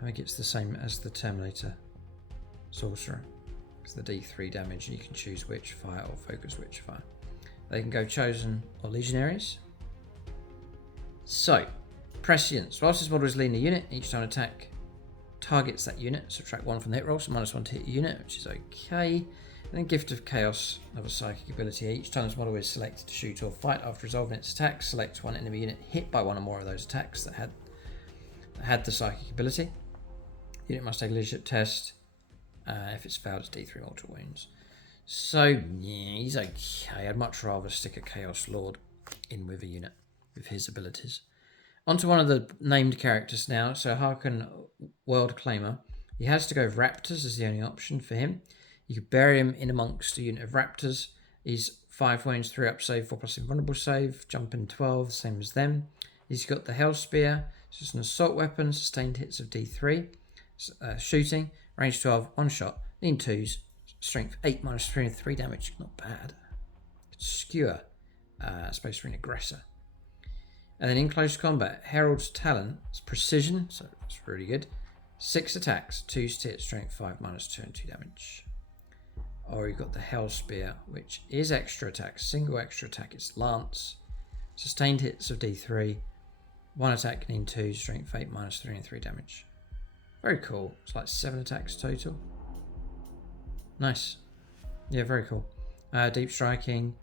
I think it's the same as the Terminator sorcerer. It's the D3 damage, and you can choose Witchfire or Focus Witchfire. They can go Chosen or Legionaries. So, Prescience. Whilst this model is leading a unit, each time attack targets that unit, subtract 1 from the hit roll, so -1 to hit unit, which is okay. And then Gift of Chaos, another psychic ability. Each time this model is selected to shoot or fight after resolving its attacks, select one enemy unit hit by one or more of those attacks that had the psychic ability. Unit must take a leadership test. If it's failed, it's D3 mortal wounds. So, yeah, he's okay. I'd much rather stick a Chaos Lord in with a unit with his abilities. Onto one of the named characters now. So, Harken World Claimer. He has to go with Raptors as the only option for him. You could bury him in amongst a unit of Raptors. He's 5 wounds, 3 up save, 4+ invulnerable save, jumping 12, same as them. He's got the Hell Spear. It's just an assault weapon, sustained hits of D3. Shooting, range 12, 1 shot, lean 2s, strength 8 -3 and 3 damage. Not bad. Skewer, supposed to be an aggressor. And then in close combat, Herald's Talon, it's precision, so that's really good. 6 attacks, 2 to hit, strength 5 -2 and 2 damage. Or you've got the Hell Spear, which is extra attack, single extra attack, it's Lance. Sustained hits of D3, 1 attack, lean 2, strength 8 -3 and 3 damage. Very cool. It's like 7 attacks total. Nice. Yeah, very cool. Deep striking,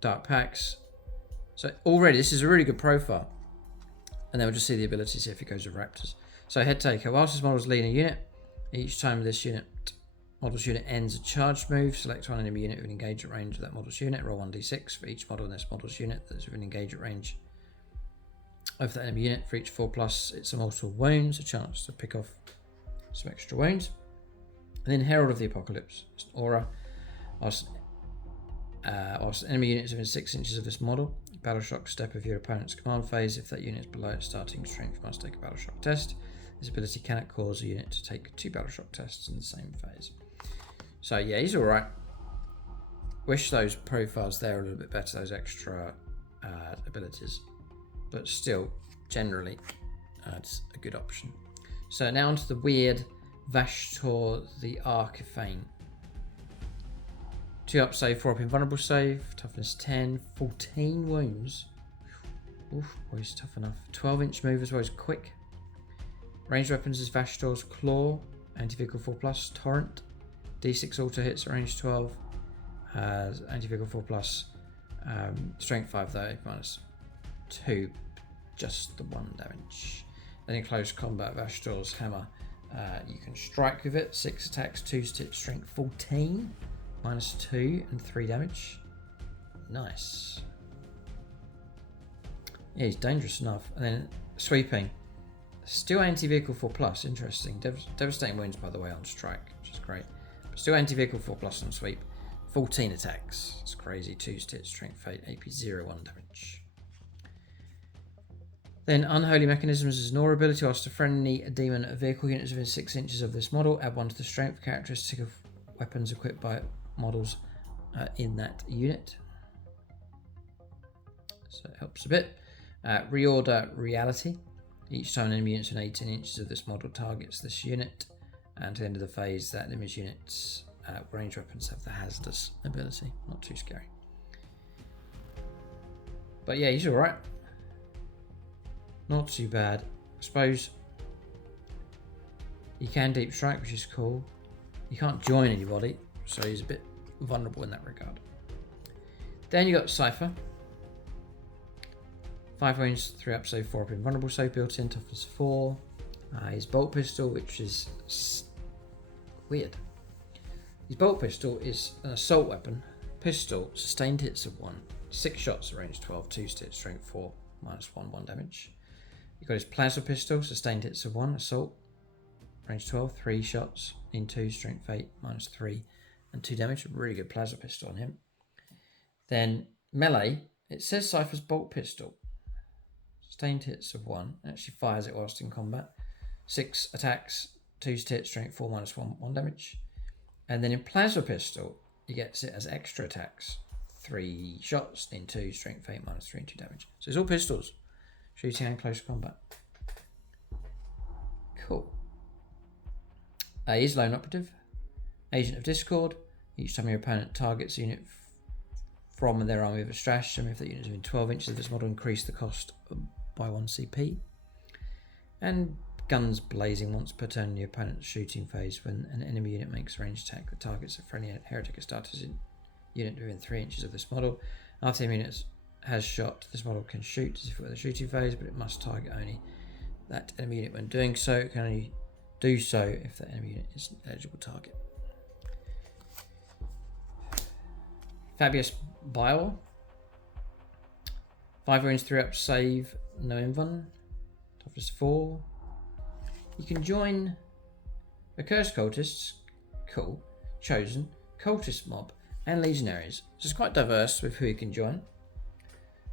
dark packs. So already this is a really good profile. And then we'll just see the abilities here if it goes with Raptors. So Head Taker. Whilst this model's leading a unit, each time this model's unit ends a charged move, select one enemy unit with an engagement range of that model's unit. Roll 1d6 for each model in this model's unit that's with an engagement range of that enemy unit. For each 4+, it's a mortal wounds, a chance to pick off some extra wounds. And then Herald of the Apocalypse. It's an aura. Whilst enemy unit is within 6 inches of this model, battle shock step of your opponent's command phase. If that unit is below its starting strength, must take a battle shock test. This ability cannot cause a unit to take 2 battle shock tests in the same phase. So yeah, he's alright. Wish those profiles there a little bit better, those extra abilities. But still, generally, it's a good option. So now onto the weird Vashtor the Archifane. 2 up save, 4 up invulnerable save, toughness 10, 14 wounds. Oof, boy, he's tough enough. 12-inch move as well as quick. Ranged weapons is Vashtor's Claw, anti-vehicle 4+, Torrent. D6 auto hits at range 12. Anti-vehicle 4+, strength 5 though, -2, just the 1 damage. Then in close combat, Vashtor's Hammer. You can strike with it, 6 attacks, 2 hit, strength 14, -2 and 3 damage. Nice. Yeah, he's dangerous enough. And then sweeping. Still anti-vehicle 4+, interesting. Devastating wounds, by the way, on strike, which is great. But still anti-vehicle 4+ on sweep. 14 attacks. It's crazy. 2 hit, strength 8, AP 0, 1 damage. Then Unholy Mechanisms is an aura ability. Whilst a friendly demon vehicle unit is within 6 inches of this model, add 1 to the strength characteristic of weapons equipped by models in that unit. So it helps a bit. Reorder Reality. Each time an enemy unit within 18 inches of this model targets this unit, and to the end of the phase, that image unit's range weapons have the hazardous ability. Not too scary. But yeah, he's alright. Not too bad. I suppose you can deep strike, which is cool. You can't join anybody, so he's a bit vulnerable in that regard. Then you got Cypher. 5 wounds, 3 up save, 4 up invulnerable save built in, toughness 4. His bolt pistol, which is weird. His bolt pistol is an assault weapon. Pistol, sustained hits of 1. 6 shots at range 12, 2 hit, strength 4, -1, 1 damage. You've got his plasma pistol, sustained hits of 1, assault, range 12, 3 shots, in 2, strength 8, -3, and 2 damage. Really good plasma pistol on him. Then melee, it says Cypher's bolt pistol. Sustained hits of 1, actually fires it whilst in combat. 6 attacks, 2 hit, strength 4, -1, 1 damage. And then in plasma pistol, he gets it as extra attacks. 3 shots, in 2, strength 8, -3, and 2 damage. So it's all pistols. Shooting and close combat. Cool. He's lone operative. Agent of Discord. Each time your opponent targets a unit from their army with a stratagem, if that unit is within 12 inches of this model, increase the cost by 1 CP. And guns blazing once per turn in your opponent's shooting phase. When an enemy unit makes a ranged attack that targets a friendly heretic or starter's unit within 3 inches of this model. After the unit has shot, this model can shoot as if it were the shooting phase, but it must target only that enemy unit when doing so. It can only do so if that enemy unit is an eligible target. Fabius Bile. 5 wounds, 3 up, save, no invuln. Toughness 4. You can join the Cursed Cultists, cool, Chosen, Cultist Mob, and Legionaries. So it's quite diverse with who you can join.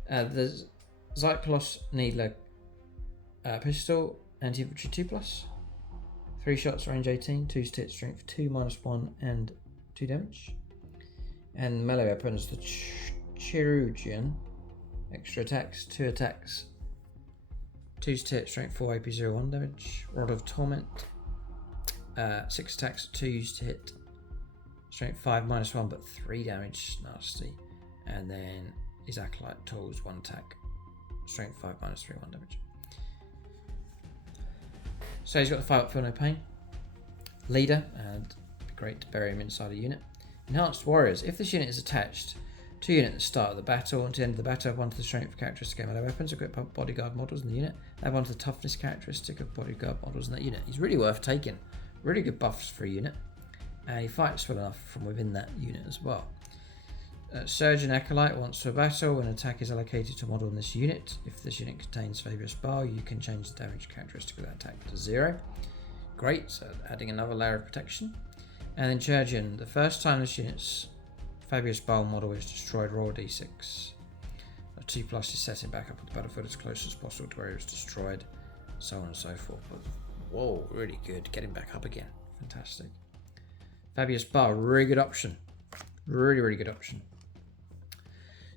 The Zyklos Needler pistol, anti-infantry 2+. 3 shots, range 18, 2 to hit, strength 2, -1, and 2 damage. And melee weapons, the Chirurgeon, extra attacks, 2 attacks, 2 to hit, strength 4, AP 0, 1 damage. Rod of Torment, 6 attacks, 2 to hit, strength 5, -1, but 3 damage, nasty. And then his Acolyte Tools, 1 attack, strength 5, -3, 1 damage. So he's got the 5 up, feel no pain. Leader, and it'd be great to bury him inside a unit. Enhanced Warriors. If this unit is attached to a unit at the start of the battle, and to the end of the battle, have 1 to the strength characteristic of melee weapons, equip bodyguard models in the unit. Have 1 to the toughness characteristic of bodyguard models in that unit. He's really worth taking. Really good buffs for a unit. And he fights well enough from within that unit as well. Surgeon Acolyte. Once to a battle, when an attack is allocated to a model in this unit, if this unit contains Fabius Bile, you can change the damage characteristic of that attack to 0. Great, so adding another layer of protection. And then Chirurgeon. The first time this unit's Fabius Bile model is destroyed, roll a d6. A 2+ is setting back up on the battlefield as close as possible to where it was destroyed, so on and so forth. But, whoa, really good. Getting back up again. Fantastic. Fabius Bile, really good option. Really, really good option.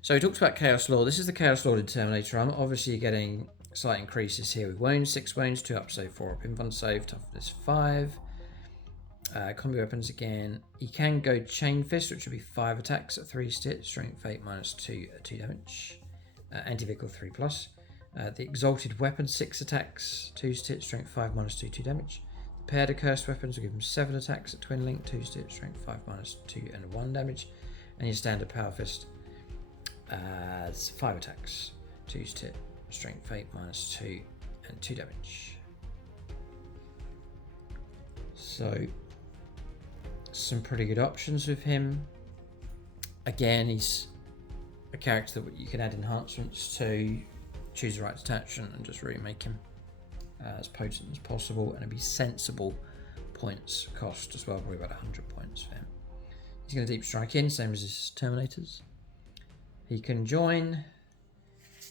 So we talked about Chaos Lord. This is the Chaos Lord Terminator armor. Obviously you're getting slight increases here with wounds. 6 wounds, 2 up save, 4 up invuln save, toughness 5. Combi weapons again. He can go Chain Fist, which would be 5 attacks at 3 hit, strength 8, -2, 2 damage. Anti-vehicle 3+. The Exalted Weapon, 6 attacks, 2 hit, strength 5, -2, 2 damage. The Paired Accursed Weapons will give him 7 attacks at Twin Link, 2 hit, strength 5, -2, and 1 damage. And your Standard Power Fist, 5 attacks, 2 hit, strength 8, -2, and 2 damage. So some pretty good options with him. Again, he's a character that you can add enhancements to, choose the right detachment, and just really make him as potent as possible, and it'd be sensible points cost as well, probably about 100 points for him. He's going to deep strike in, same as his Terminators. He can join,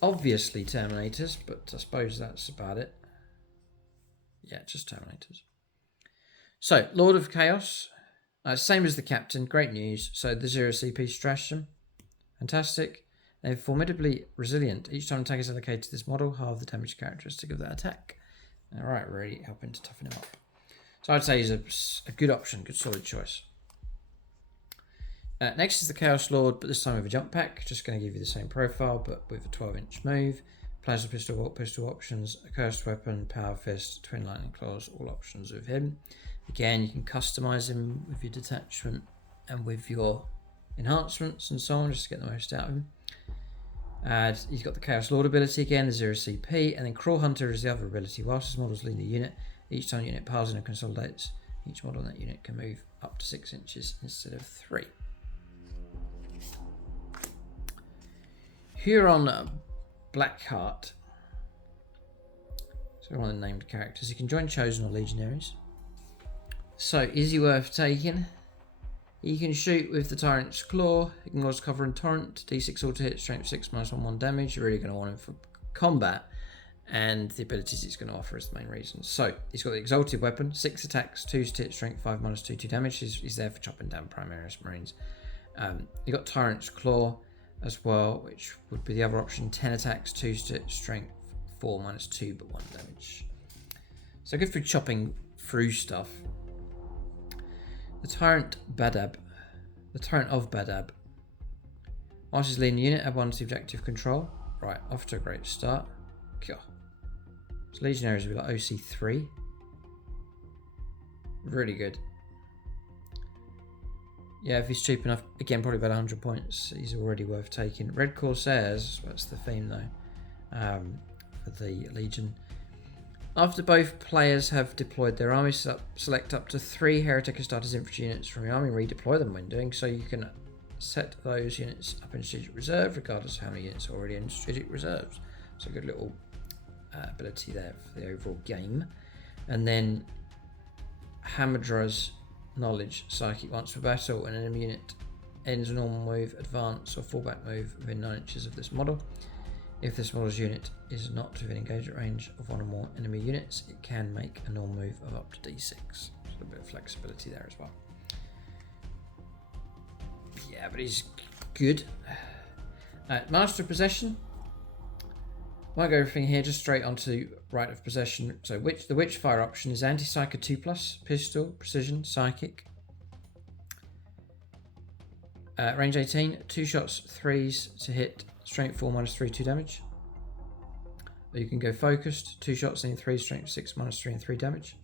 obviously, Terminators, but I suppose that's about it. Yeah, just Terminators. So, Lord of Chaos. Same as the Captain, great news. So the 0 CP stratagem, fantastic. They're formidably resilient. Each time an attack is allocated to this model, halve the damage characteristic of that attack. Alright, really helping to toughen him up. So I'd say he's a good option, good solid choice. Next is the Chaos Lord, but this time with a jump pack. Just going to give you the same profile, but with a 12-inch move. Plasma pistol, Warp pistol options, a cursed weapon, power fist, twin lightning claws, all options with him. Again, you can customize him with your detachment and with your enhancements and so on, just to get the most out of him. He's got the Chaos Lord ability again, the 0 CP, and then Crawl Hunter is the other ability. Whilst his models lead the unit, each time the unit piles in and consolidates, each model in that unit can move up to 6 inches instead of 3. Huron Blackheart. So one of the named characters. You can join Chosen or Legionaries. So, is he worth taking? He can shoot with the Tyrant's Claw, ignores cover and torrent, d6 auto hit, strength 6, -1 damage. You're really going to want him for combat, and the abilities he's going to offer is the main reason. So, he's got the Exalted Weapon, 6 attacks, 2 hit, strength 5, -2, 2 damage. He's there for chopping down Primaris Marines. You got Tyrant's Claw as well, which would be the other option. 10 attacks, 2 hit, strength 4, -2, but 1 damage. So, good for chopping through stuff. The Tyrant of Badab. Whilst he's leading the unit, add 1 to the objective control. Right, off to a great start. So Legionaries, we've got OC3. Really good. Yeah, if he's cheap enough, again, probably about 100 points. He's already worth taking. Red Corsairs, that's the theme though, for the Legion. After both players have deployed their army, select up to 3 Heretic Astartes infantry units from your army and redeploy them when doing so. You can set those units up in strategic reserve, regardless of how many units are already in strategic reserves. So a good little ability there for the overall game. And then Hamadra's Knowledge, Psychic. Once per battle, an enemy unit ends a normal move, advance, or fallback move within 9 inches of this model. If this model's unit is not within engagement range of 1 or more enemy units, it can make a normal move of up to D6. So a bit of flexibility there as well. Yeah, but he's good. Master of Possession. Won't go everything here, just straight onto Right of Possession. So the Witchfire option is Anti-Psyker 2+, Pistol, Precision, Psychic. Range 18, 2 shots, 3s to hit, Strength 4 -3, 2 damage. Or you can go Focused, 2 shots and 3, Strength 6 -3 and 3 damage.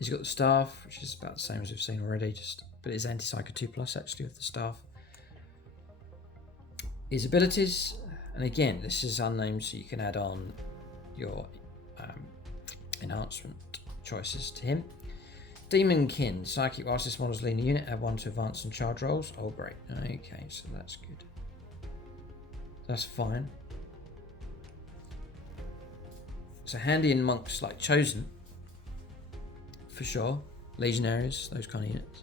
He's got the Staff, which is about the same as we've seen already, but it's Anti-Psyker 2+ actually with the Staff. His abilities, and again, this is unnamed, so you can add on your enhancement choices to him. Demon Kin, Psychic. Whilst this model's leading unit, add 1 to advance and charge rolls. Oh, great. Okay, so that's good. That's fine. So handy in monks like Chosen, for sure. Legionaries, those kind of units.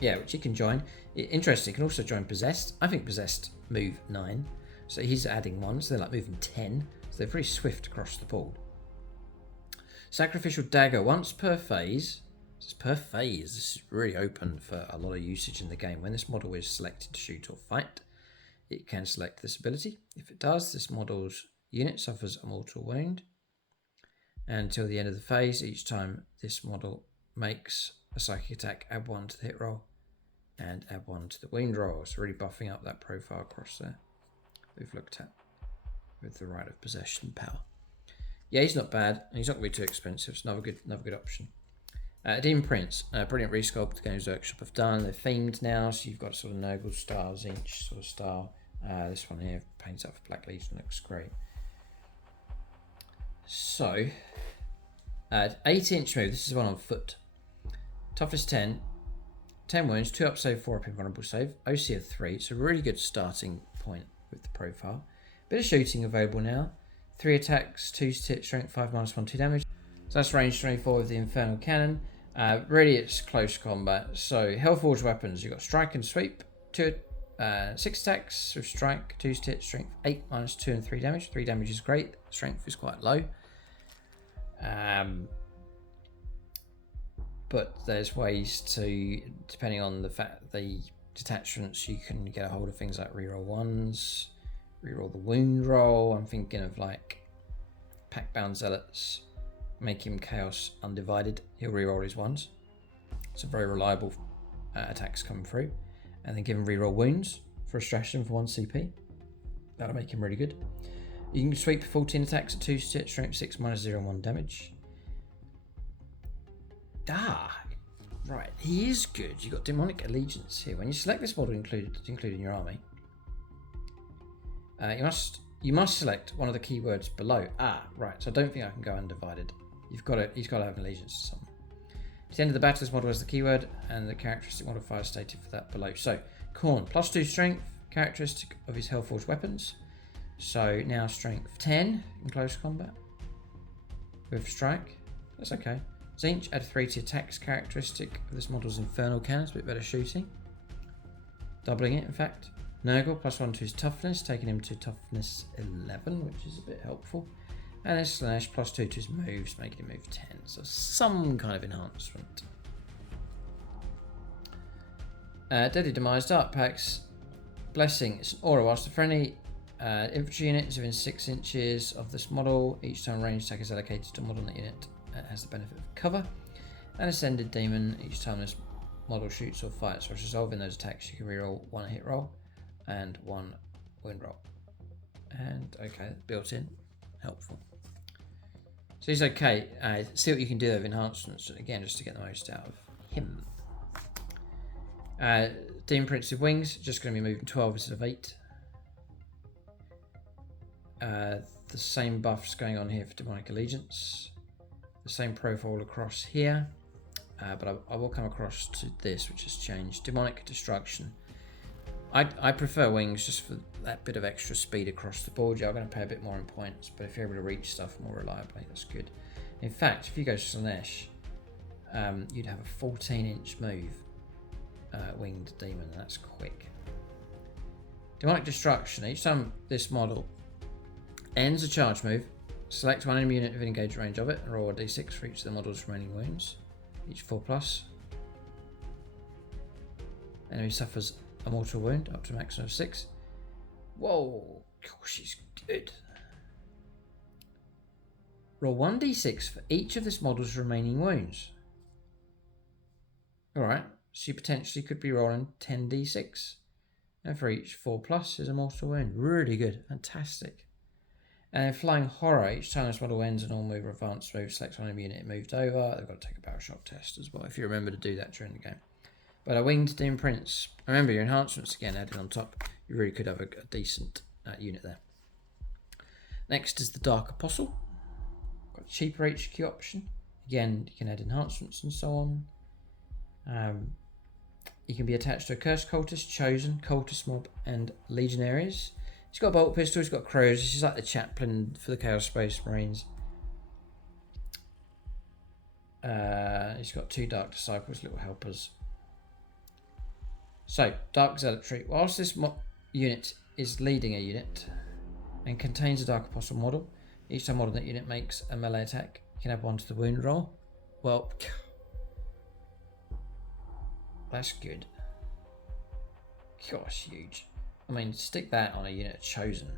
Yeah, which he can join. Interesting, he can also join Possessed. I think Possessed move 9. So he's adding 1, so they're like moving 10. So they're very swift across the board. Sacrificial Dagger, once per phase. This is per phase. This is really open for a lot of usage in the game. When this model is selected to shoot or fight, it can select this ability. If it does, this model's unit suffers a mortal wound. And until the end of the phase, each time this model makes a psychic attack, add 1 to the hit roll and add 1 to the wound roll. So really buffing up that profile across there we've looked at with the Right of Possession power. Yeah, he's not bad, and he's not going to be too expensive. It's another good option. Daemon Prince, brilliant resculpt the Games Workshop have done. They're themed now, so you've got sort of Nurgle style, Zinch sort of style. This one here paints up for Black Legion, looks great. So, 8-inch move. This is one on foot. Toughness 10, 10 wounds, 2 up save, 4 up invulnerable save. OC of 3. It's a really good starting point with the profile. Bit of shooting available now. 3 attacks, 2 hit, strength 5 -1, 2 damage. So that's range 24 with the Infernal Cannon. Really, it's close combat. So Hellforged weapons, you've got Strike and Sweep. 6 attacks with Strike, 2 hit, strength 8 -2 and 3 damage. 3 damage is great. Strength is quite low. But there's ways to, depending on the detachments, you can get a hold of things like reroll 1s, reroll the wound roll. I'm thinking of like Packbound Zealots, make him Chaos Undivided. He'll reroll his 1s. It's a very reliable attacks coming through. And then give him reroll wounds for a stratagem for 1 CP. That'll make him really good. You can sweep 14 attacks at 2 hit, strength 6 -0 and 1 damage. Right, he is good. You've got Demonic Allegiance here. When you select this model included in your army, you must select one of the keywords below. Right. So I don't think I can go Undivided. He's got to have allegiance to something. At the end of the battle, this model has the keyword and the characteristic modifier stated for that below. So Khorne, +2 strength, characteristic of his Hellforged weapons. So now strength 10 in close combat with Strike. That's okay. Zinch, add 3 to attacks characteristic of this model's Infernal Cannons, a bit better shooting. Doubling it, in fact. Nurgle, +1 to his toughness, taking him to toughness 11, which is a bit helpful. And then Slash, +2 to his moves, making him move 10. So some kind of enhancement. Deadly Demise, Dark Pacts, Blessing. It's an aura. Whilst the friendly infantry unit is within 6 inches of this model, each time range attack is allocated to a model in that unit. Has the benefit of cover. And Ascended Demon, each time this model shoots or fights or resolving those attacks, you can reroll 1 hit roll and 1 wound roll. And okay, built in. helpful. So he's okay. See what you can do with enhancements, again, just to get the most out of him. Daemon Prince with wings, just going to be moving 12 instead of 8. The same buffs going on here for Demonic Allegiance. The same profile across here. But I will come across to this, which has changed. Demonic Destruction. I prefer wings just for that bit of extra speed across the board. You're going to pay a bit more in points, but if you're able to reach stuff more reliably, that's good. In fact, if you go Slanesh, you'd have a 14-inch move, winged demon, and that's quick. Demonic Destruction. Each time this model ends a charge move, select one enemy unit within engaged range of it and roll a d6 for each of the model's remaining wounds, each 4+. Enemy suffers a mortal wound up to a maximum of 6. Whoa, gosh, she's good. Roll 1d6 for each of this model's remaining wounds. Alright, so you potentially could be rolling 10d6. And for each 4+ is a mortal wound. Really good, fantastic. And Flying Horror, each time this model ends an all-move or advanced move, select one enemy unit moved over. They've got to take a Battle Shock test as well, if you remember to do that during the game. But a Winged Daemon Prince. Remember, your enhancements again added on top. You really could have a decent unit there. Next is the Dark Apostle. Got a cheaper HQ option. Again, you can add enhancements and so on. You can be attached to a Cursed Cultist, Chosen, Cultist Mob, and Legionaries. He's got a Bolt Pistol, he's got Crows. This is like the chaplain for the Chaos Space Marines. He's got 2 Dark Disciples, little helpers. So, Dark Zealotry. Whilst this unit is leading a unit and contains a Dark Apostle model, each time model that unit makes a melee attack, you can add 1 to the wound roll. Well, that's good. Gosh, huge. I mean, stick that on a unit Chosen,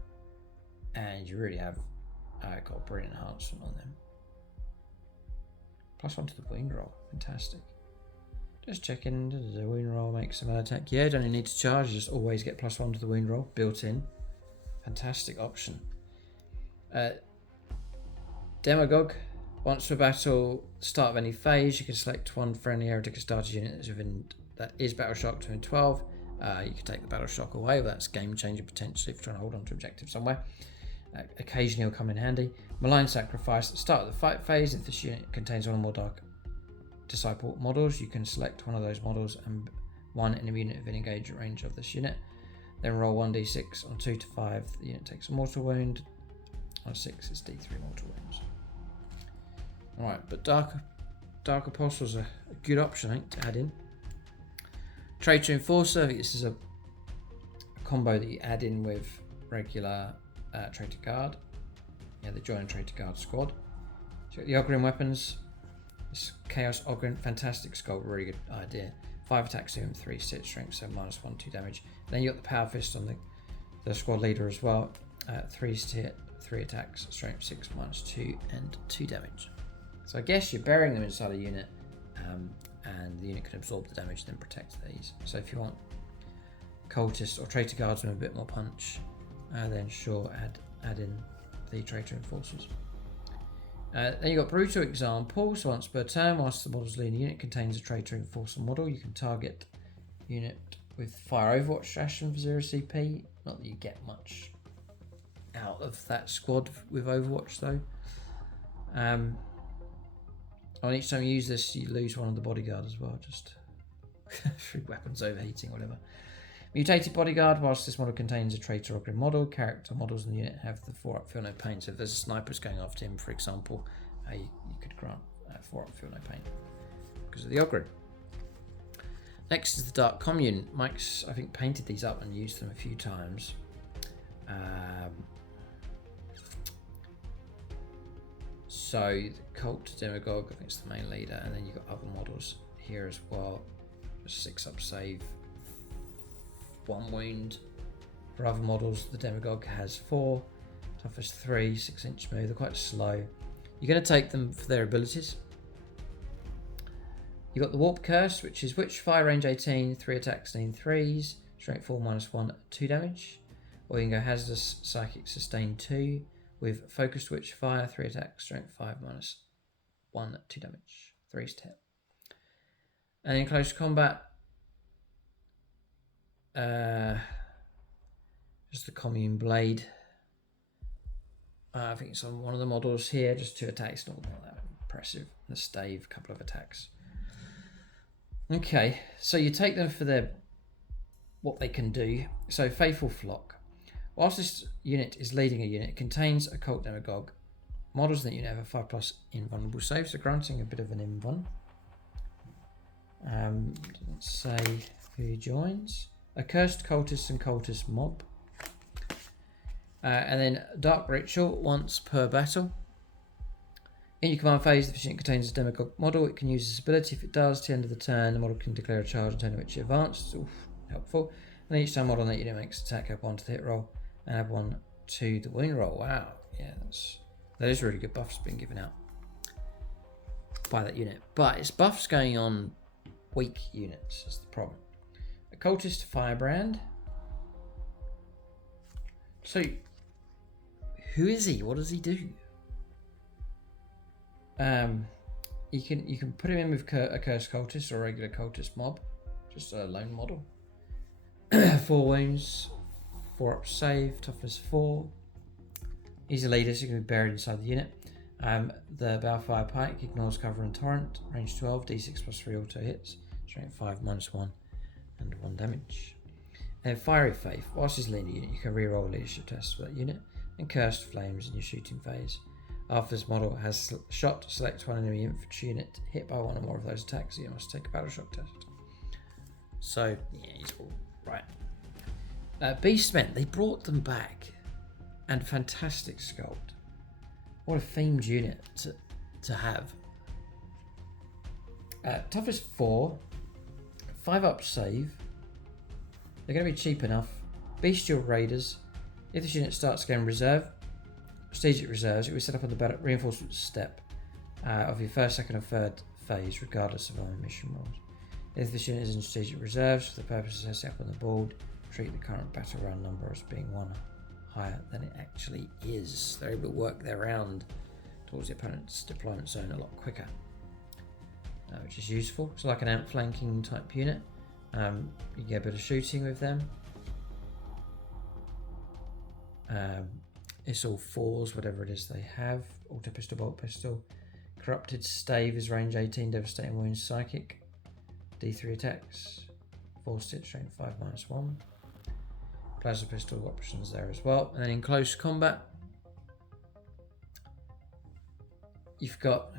and you really have got a brilliant enhancement on them. +1 to the wound roll. Fantastic. Just checking, the wound roll makes a melee attack. Yeah, don't need to charge, you just always get +1 to the wound roll, built in. Fantastic option. Demagogue. Once per battle, start of any phase, you can select one friendly heretic starter unit that is Battle Shock to within 12. You can take the Battle Shock away, but that's game changer potentially if you're trying to hold on to objective somewhere. Occasionally it'll come in handy. Malign Sacrifice. At the start of the fight phase, if this unit contains one or more Dark Disciple models, you can select one of those models and one enemy unit within engagement range of this unit. Then roll 1d6 on 2 to 5. The unit takes a mortal wound. On 6, it's d3 mortal wounds. Alright, but Dark Apostle's a good option, I think, to add in. Traitor Enforcer. I think this is a combo that you add in with regular Traitor Guard. Yeah, the Join Traitor Guard squad. So you've got the Ogren weapons. This Chaos Ogren, fantastic skull, really good idea. 5 attacks to him, 3 sit strength, so -1, 2 damage. Then you got the Power Fist on the squad leader as well. 3 to hit, 3 attacks, strength 6, -2, and 2 damage. So I guess you're burying them inside a unit, and the unit can absorb the damage and then protect these. So if you want Cultist or Traitor Guards with a bit more punch, then sure, add in the Traitor Enforcers. Then you've got Brutal Example. So once per turn, whilst the model's leading unit contains a Traitor Enforcer model, you can target unit with Fire Overwatch Ration for 0 CP. Not that you get much out of that squad with Overwatch though. And each time you use this, you lose one of the bodyguard as well, just through weapons overheating or whatever. Mutated Bodyguard. Whilst this model contains a Traitor Ogren model, character models in the unit have the 4-up Feel No Pain. So if there's a sniper's going after him, for example, you could grant 4-up Feel No Pain because of the Ogren. Next is the Dark Commune. Mike's, I think, painted these up and used them a few times. So the Cult Demagogue, I think it's the main leader, and then you've got other models here as well. 6-up save, 1 wound. For other models, the Demagogue has 4, toughest 3, 6-inch move. They're quite slow. You're going to take them for their abilities. You've got the Warp Curse, which is Witch Fire, range 18, 3 attacks, 3s, strength 4, -1, 2 damage. Or you can go Hazardous Psychic, sustain 2, with Focused Witch Fire, 3 attack, strength 5 minus 1, 2 damage, 3 to hit. And in close combat, just the Commune Blade. I think it's on one of the models here, just 2 attacks, not that impressive. The stave, a couple of attacks. Okay, so you take them for their what they can do. So Faithful Flock. Whilst this unit is leading a unit, it contains a cult demagogue. Models in that unit have a 5+ invulnerable save, so granting a bit of an invuln. Doesn't say who joins. A cursed cultist and cultist mob. And then Dark Ritual once per battle. In your command phase, if the unit contains a demagogue model, it can use this ability. If it does, to the end of the turn, the model can declare a charge on turn in which it advances. Oof, helpful. And each time model on that unit makes attack, add 1 to the hit roll and add 1 to the wound roll. Wow, yeah, that is really good buffs being given out by that unit. But it's buffs going on weak units is the problem. A cultist Firebrand. So, who is he? What does he do? You can put him in with a cursed cultist or a regular cultist mob, just a lone model. 4 wounds, 4 up save, toughness 4. He's a leader, so he can be buried inside the unit. The Balefire Pike ignores cover and torrent, range 12, d6 plus 3 auto hits, strength 5 minus 1, and 1 damage. And Fiery Faith, whilst he's leading a unit, you can reroll leadership tests for that unit, and Cursed Flames in your shooting phase. After this model has shot, select one enemy infantry unit hit by 1 or more of those attacks, you must take a battle shock test. So, yeah, he's all right. Beastmen, they brought them back, and fantastic sculpt. What a famed unit to have. Toughest 4, 5 up save. They're going to be cheap enough. Bestial Raiders. If this unit starts getting strategic reserves, it will set up on the battle reinforcement step of your first, second, or third phase, regardless of other mission rolls. If this unit is in strategic reserves for the purposes of setting up on the board, treat the current battle round number as being 1 higher than it actually is. They're able to work their round towards the opponent's deployment zone a lot quicker, which is useful. It's like an ant flanking type unit. You get a bit of shooting with them. It's all 4s, whatever it is they have. Auto pistol, bolt pistol. Corrupted Stave is range 18, devastating wounds, psychic. D3 attacks. 4 stitch, strength 5 minus 1. Plasma pistol options there as well. And then in close combat, you've got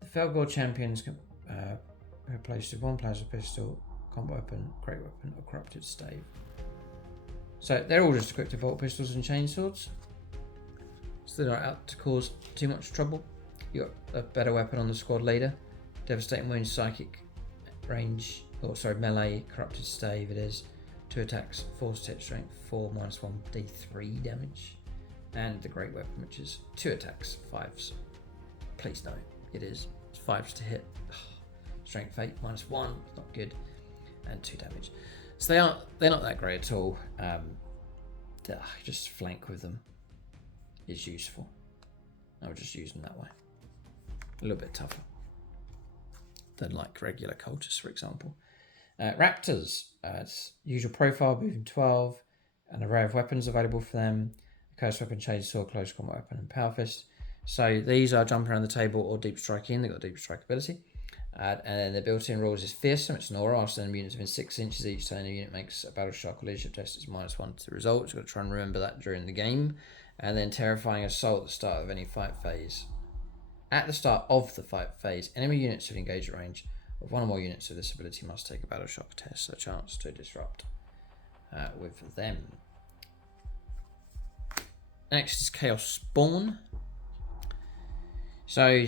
the Felgor champions replaced with 1 plasma pistol, combat weapon, great weapon, or corrupted stave. So they're all just equipped with bolt pistols and chainswords, so they're not out to cause too much trouble. You got a better weapon on the squad leader, devastating wounds, psychic, range, melee, corrupted stave. It is 2 attacks, 4 stitch, strength 4 minus 1, d3 damage, and the great weapon, which is 2 attacks, 5s. Please no, it is. It's 5s to hit. Strength 8 minus 1, not good, and 2 damage. So they're not that great at all. Just flank with them is useful. I would just use them that way. A little bit tougher than like regular cultists, for example. Raptors, it's usual profile, moving 12, an array of weapons available for them. Cursed weapon, chainsaw, close combat weapon, and power fist. So these are jump around the table or deep striking. They've got deep strike ability. And then the built-in rules is fearsome. It's an aura. After enemy units within 6 inches each time a unit makes a battle shock or leadership test, it's -1 to the result. You've got to try and remember that during the game. And then terrifying assault at the start of any fight phase. At the start of the fight phase, enemy units with engaged range of 1 or more units of this ability must take a battle shock test, so a chance to disrupt with them. Next is Chaos Spawn. So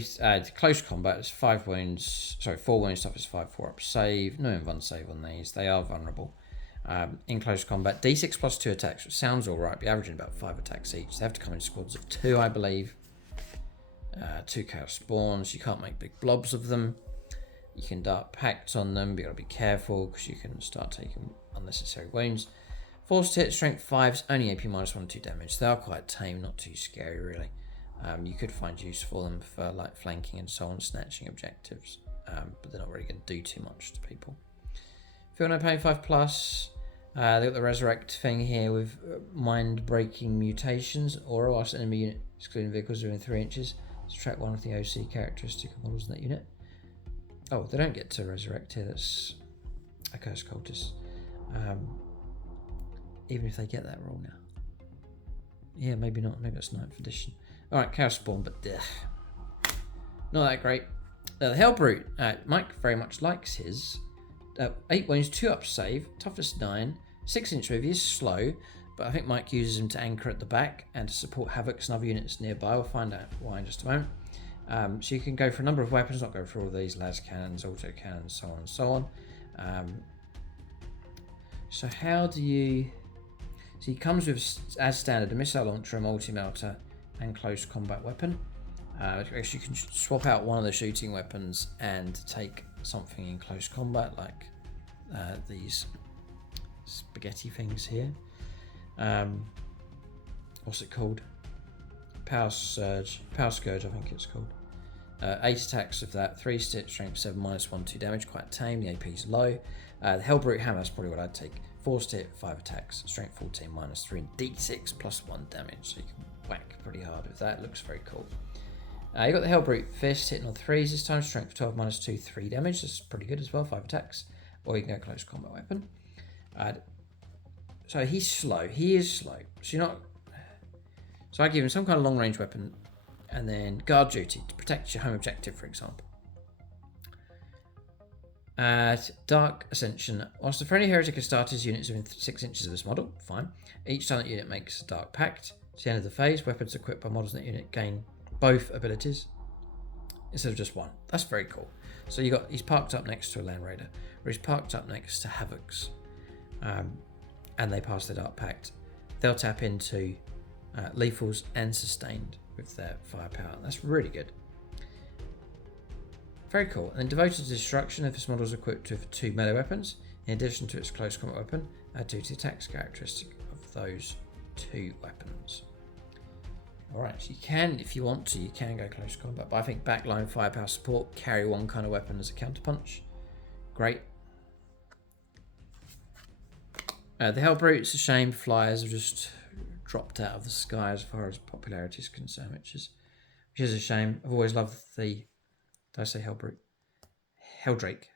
close combat is 4 wounds, toughness 5, 4 up save, no invuln save on these. They are vulnerable. In close combat, d6 plus 2 attacks, which sounds alright, be averaging about 5 attacks each. They have to come in squads of 2, I believe. 2 Chaos Spawns, you can't make big blobs of them. You can dart pacts on them, but you gotta be careful because you can start taking unnecessary wounds. Forced hit, strength 5s, only AP -1, 2 damage. They are quite tame, not too scary really. You could find use for them for like flanking and so on, snatching objectives, but they're not really going to do too much to people. Feel no pain 5+. They got the resurrect thing here with mind-breaking mutations. Aura whilst enemy unit excluding vehicles within 3 inches. Subtract 1 of the OC characteristic of models in that unit. Oh, they don't get to resurrect here. That's a cursed cultist. Even if they get that roll now. Yeah, maybe not. Maybe it's 9th edition. Alright, Chaos Spawn, but not that great. The Hellbrute. Mike very much likes his. 8 wounds, 2 up save, toughness 9, 6-inch move. He is slow, but I think Mike uses him to anchor at the back and to support Havocs and other units nearby. We'll find out why in just a moment. So you can go for a number of weapons, not go for all these, las cannons, auto cannons, so on and so on. So how do you... So he comes with, as standard, a missile launcher, a multi-melter, and close combat weapon. Actually, you can swap out one of the shooting weapons and take something in close combat, like these spaghetti things here. What's it called? Power Scourge, I think it's called. 8 attacks of that, 3 stitch, strength 7, -1, 2 damage, quite tame. The AP is low. The Hellbrute Hammer is probably what I'd take. 4 stitch, 5 attacks, strength 14, -3, and D6 +1 damage. So you can whack pretty hard with that. It looks very cool. You got the Hellbrute Fist hitting on 3s this time, strength 12, -2, 3 damage. That's pretty good as well, 5 attacks. Or you can go close combat weapon. So he's slow. He is slow. So you're not. So I give him some kind of long range weapon, and then guard duty to protect your home objective, for example. Dark Ascension. Whilst the friendly heretic has started his units within 6 inches of this model, fine. Each time that unit makes a Dark Pact, to the end of the phase, weapons equipped by models in that unit gain both abilities instead of just one. That's very cool. So he's parked up next to a Land Raider, or he's parked up next to Havocs, and they pass the Dark Pact. They'll tap into lethals and sustained with their firepower. That's really good. Very cool. And then Devoted to Destruction, if this model is equipped with 2 melee weapons, in addition to its close combat weapon, add 2 to the attacks characteristic of those 2 weapons. Alright, so you can, if you want to, you can go close combat, but I think backline firepower support, carry one kind of weapon as a counterpunch. Great. The Hellbrute, it's a shame flyers have just dropped out of the sky as far as popularity is concerned, which is a shame. I've always loved the... Did I say Hellbrute? Helldrake.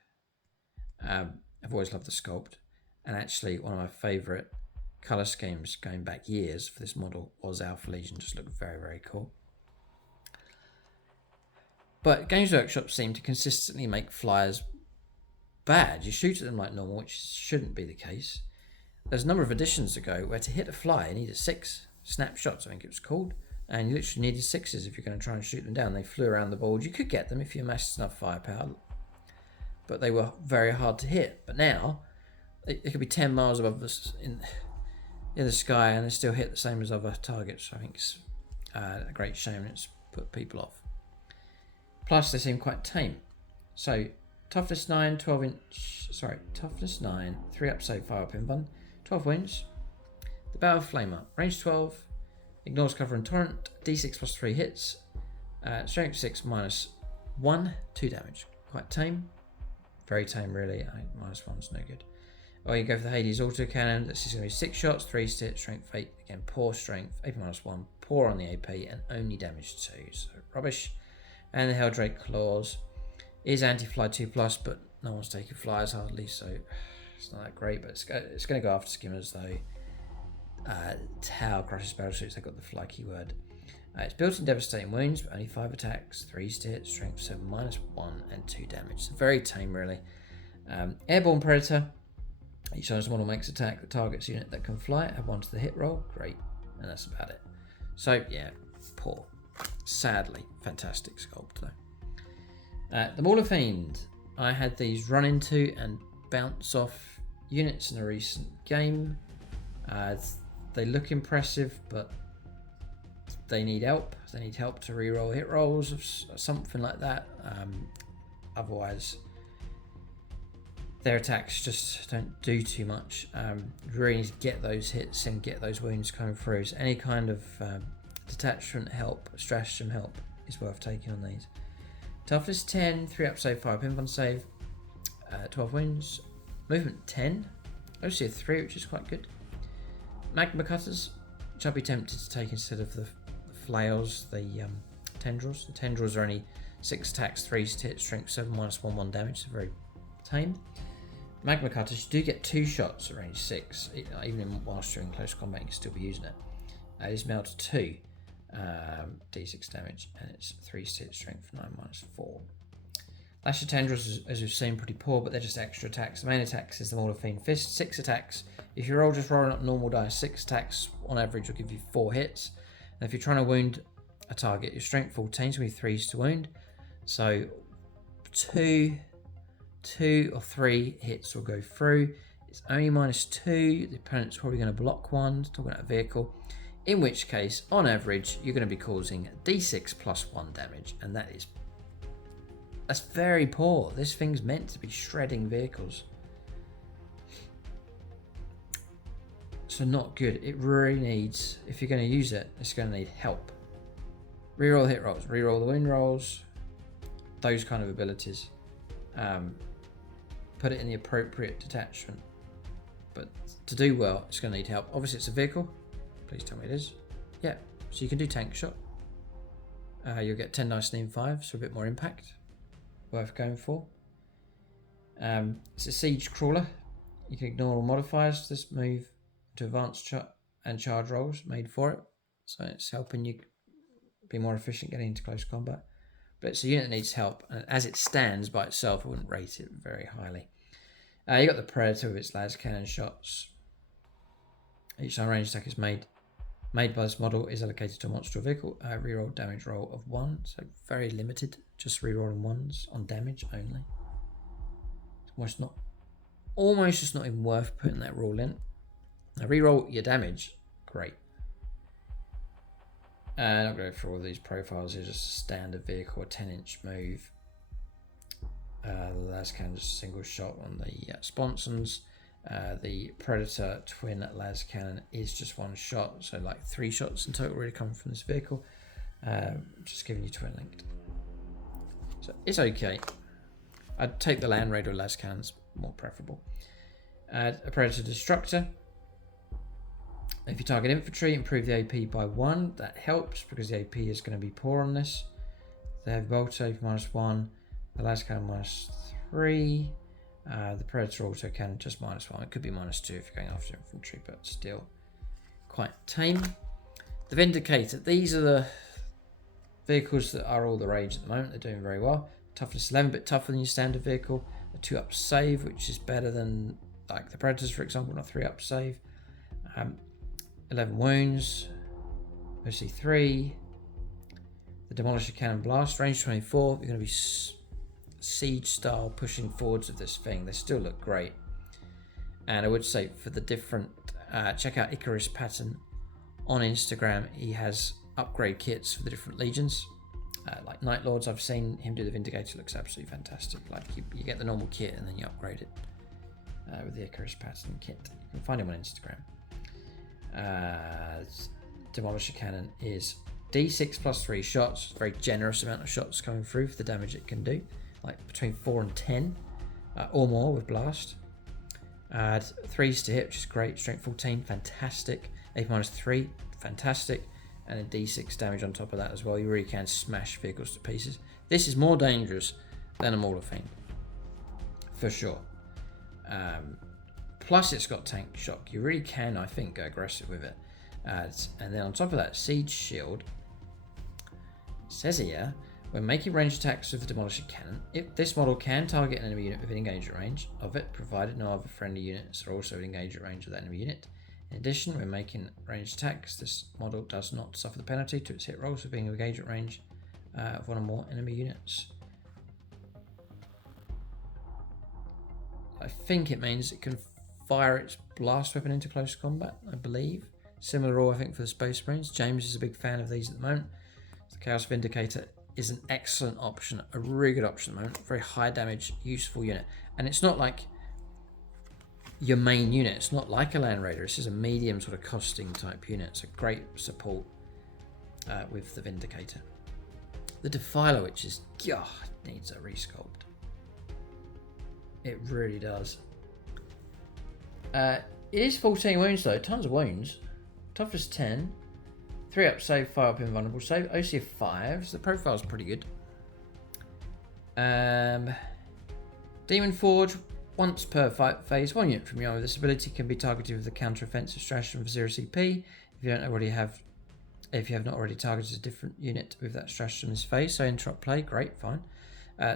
I've always loved the sculpt. And actually, one of my favourite colour schemes going back years for this model was Alpha Legion. Just looked very, very cool. But Games Workshop seem to consistently make flyers bad. You shoot at them like normal, which shouldn't be the case. There's a number of editions ago where to hit a fly you needed 6 snapshots, I think it was called. And you literally needed 6s if you're going to try and shoot them down. They flew around the board. You could get them if you amassed enough firepower, but they were very hard to hit. But now, it could be 10 miles above us in the sky and they still hit the same as other targets. I think it's a great shame, and it's put people off. Plus, they seem quite tame. So, toughness 9, 3 up save, 5 up invuln, 12 wins. The Battle Flamer, range 12. Ignores cover and torrent, d6 +3 hits, strength 6 -1, 2 damage. Quite tame. Very tame, really. -1's no good. Or you go for the Hades autocannon. This is going to be 6 shots, 3 stitch, strength 8. Again, poor strength, AP -1, poor on the AP, and only damage 2. So rubbish. And the Helldrake Claws is anti-fly 2+, but no one's taking flyers hardly, so it's not that great. But it's going to go after skimmers though. Tau crushes battleships, they got the fly keyword. It's built in devastating wounds, but only 5 attacks, 3 hits, strength 7, -1, and 2 damage. So very tame, really. Airborne Predator. Each time this model makes attack that targets a unit that can fly, add 1 to the hit roll. Great. And that's about it. So, yeah, poor. Sadly, fantastic sculpt, though. The Mauler Fiend. I had these run into and bounce off units in a recent game. They look impressive, but they need help. They need help to reroll hit rolls or something like that. Otherwise, their attacks just don't do too much. Really need to get those hits and get those wounds coming through. So any kind of detachment help, stratagem help is worth taking on these. Toughness 10, 3 up save, 5 pin save, 12 wounds. Movement 10, obviously a 3, which is quite good. Magma cutters, which I'd be tempted to take instead of the flails, the tendrils. The tendrils are only 6 attacks, 3 to hit, strength 7, -1 damage, so very tame. Magma cutters, you do get 2 shots at range 6, even whilst you're in close combat, you can still be using it. It is made to 2 d6 damage, and it's 3 to hit, strength 9, -4. Lash of tendrils, as we've seen, pretty poor, but they're just extra attacks. The main attacks is the Maul of Fiend Fist, 6 attacks. If you're just rolling up normal dice, 6 attacks on average will give you 4 hits. And if you're trying to wound a target, your strength 14 is going to be 3s to wound. So 2 or 3 hits will go through. It's only -2. The opponent's probably going to block 1, talking about a vehicle. In which case, on average, you're going to be causing d6 +1 damage, and that's very poor. This thing's meant to be shredding vehicles. So not good. It really needs, if you're going to use it, it's going to need help. Reroll the hit rolls, reroll the win rolls, those kind of abilities. Put it in the appropriate detachment. But to do well, it's going to need help. Obviously, it's a vehicle. Please tell me it is. Yeah, so you can do tank shot. You'll get 10 dice and 5, so a bit more impact. Worth going for. It's a siege crawler. You can ignore all modifiers. This move to advanced and charge rolls made for it. So it's helping you be more efficient getting into close combat. But it's a unit that needs help, and as it stands by itself, I wouldn't rate it very highly. You got the Predator with its las cannon shots. Each time range attack is made by this model is allocated to a monster or vehicle. Reroll damage roll of 1, so very limited. Just rerolling 1s on damage only. It's almost just not even worth putting that rule in. Now reroll your damage, great. I'll go through all these profiles. Here's just a standard vehicle, a 10-inch move. The las cannon just a single shot on the sponsons. The Predator twin las cannon is just 1 shot, so like 3 shots in total really come from this vehicle. Just giving you twin linked. So it's okay. I'd take the Land Raider or las cannons, more preferable. A Predator Destructor. If you target infantry, improve the AP by 1. That helps because the AP is going to be poor on this. They have Bolter -1, the las cannon -3. The Predator auto cannon just -1. It could be -2 if you're going after infantry, but still quite tame. The Vindicator. These are the vehicles that are all the rage at the moment. They're doing very well. Toughness 11, a bit tougher than your standard vehicle. A 2-up save, which is better than like the Predators, for example, not 3-up save. 11 wounds. Mostly 3. The Demolisher Cannon Blast, range 24. You're going to be siege style pushing forwards of this thing. They still look great. And I would say for the different, check out Icarus Pattern on Instagram. He has upgrade kits for the different legions. Like Night Lords, I've seen him do the Vindicator. Looks absolutely fantastic. Like you get the normal kit and then you upgrade it with the Icarus Pattern kit. You can find him on Instagram. Demolisher Cannon is d6 +3 shots. Very generous amount of shots coming through for the damage it can do. Like between 4 and 10 or more with blast. 3s to hit, which is great. Strength 14, fantastic. AP -3, fantastic. And then d6 damage on top of that as well. You really can smash vehicles to pieces. This is more dangerous than a Maul of Fiend, for sure. Plus it's got tank shock. You really can, I think, go aggressive with it. And then on top of that, Siege Shield. It says here, when making ranged attacks with the Demolisher Cannon, this model can target an enemy unit within engagement range of it, provided no other friendly units are also in engagement range of that enemy unit. In addition, when making ranged attacks, this model does not suffer the penalty to its hit rolls for being in engagement range of 1 or more enemy units. I think it means it can fire its blast weapon into close combat, I believe. Similar rule, I think, for the Space Marines. James is a big fan of these at the moment. The Chaos Vindicator is an excellent option, a really good option at the moment. Very high damage, useful unit. And it's not like your main unit. It's not like a Land Raider. This is a medium sort of costing type unit. It's a great support with the Vindicator. The Defiler, which is, God, needs a resculpt. It really does. It is 14 wounds though, tons of wounds. Toughness 10. 3 up save, 5 up invulnerable save. OC of 5, so the profile's pretty good. Demon Forge, once per fight phase, 1 unit from your army with this ability can be targeted with the counter-offensive stratagem for 0 CP. If you have not already targeted a different unit with that stratagem this phase, so interrupt play, great, fine.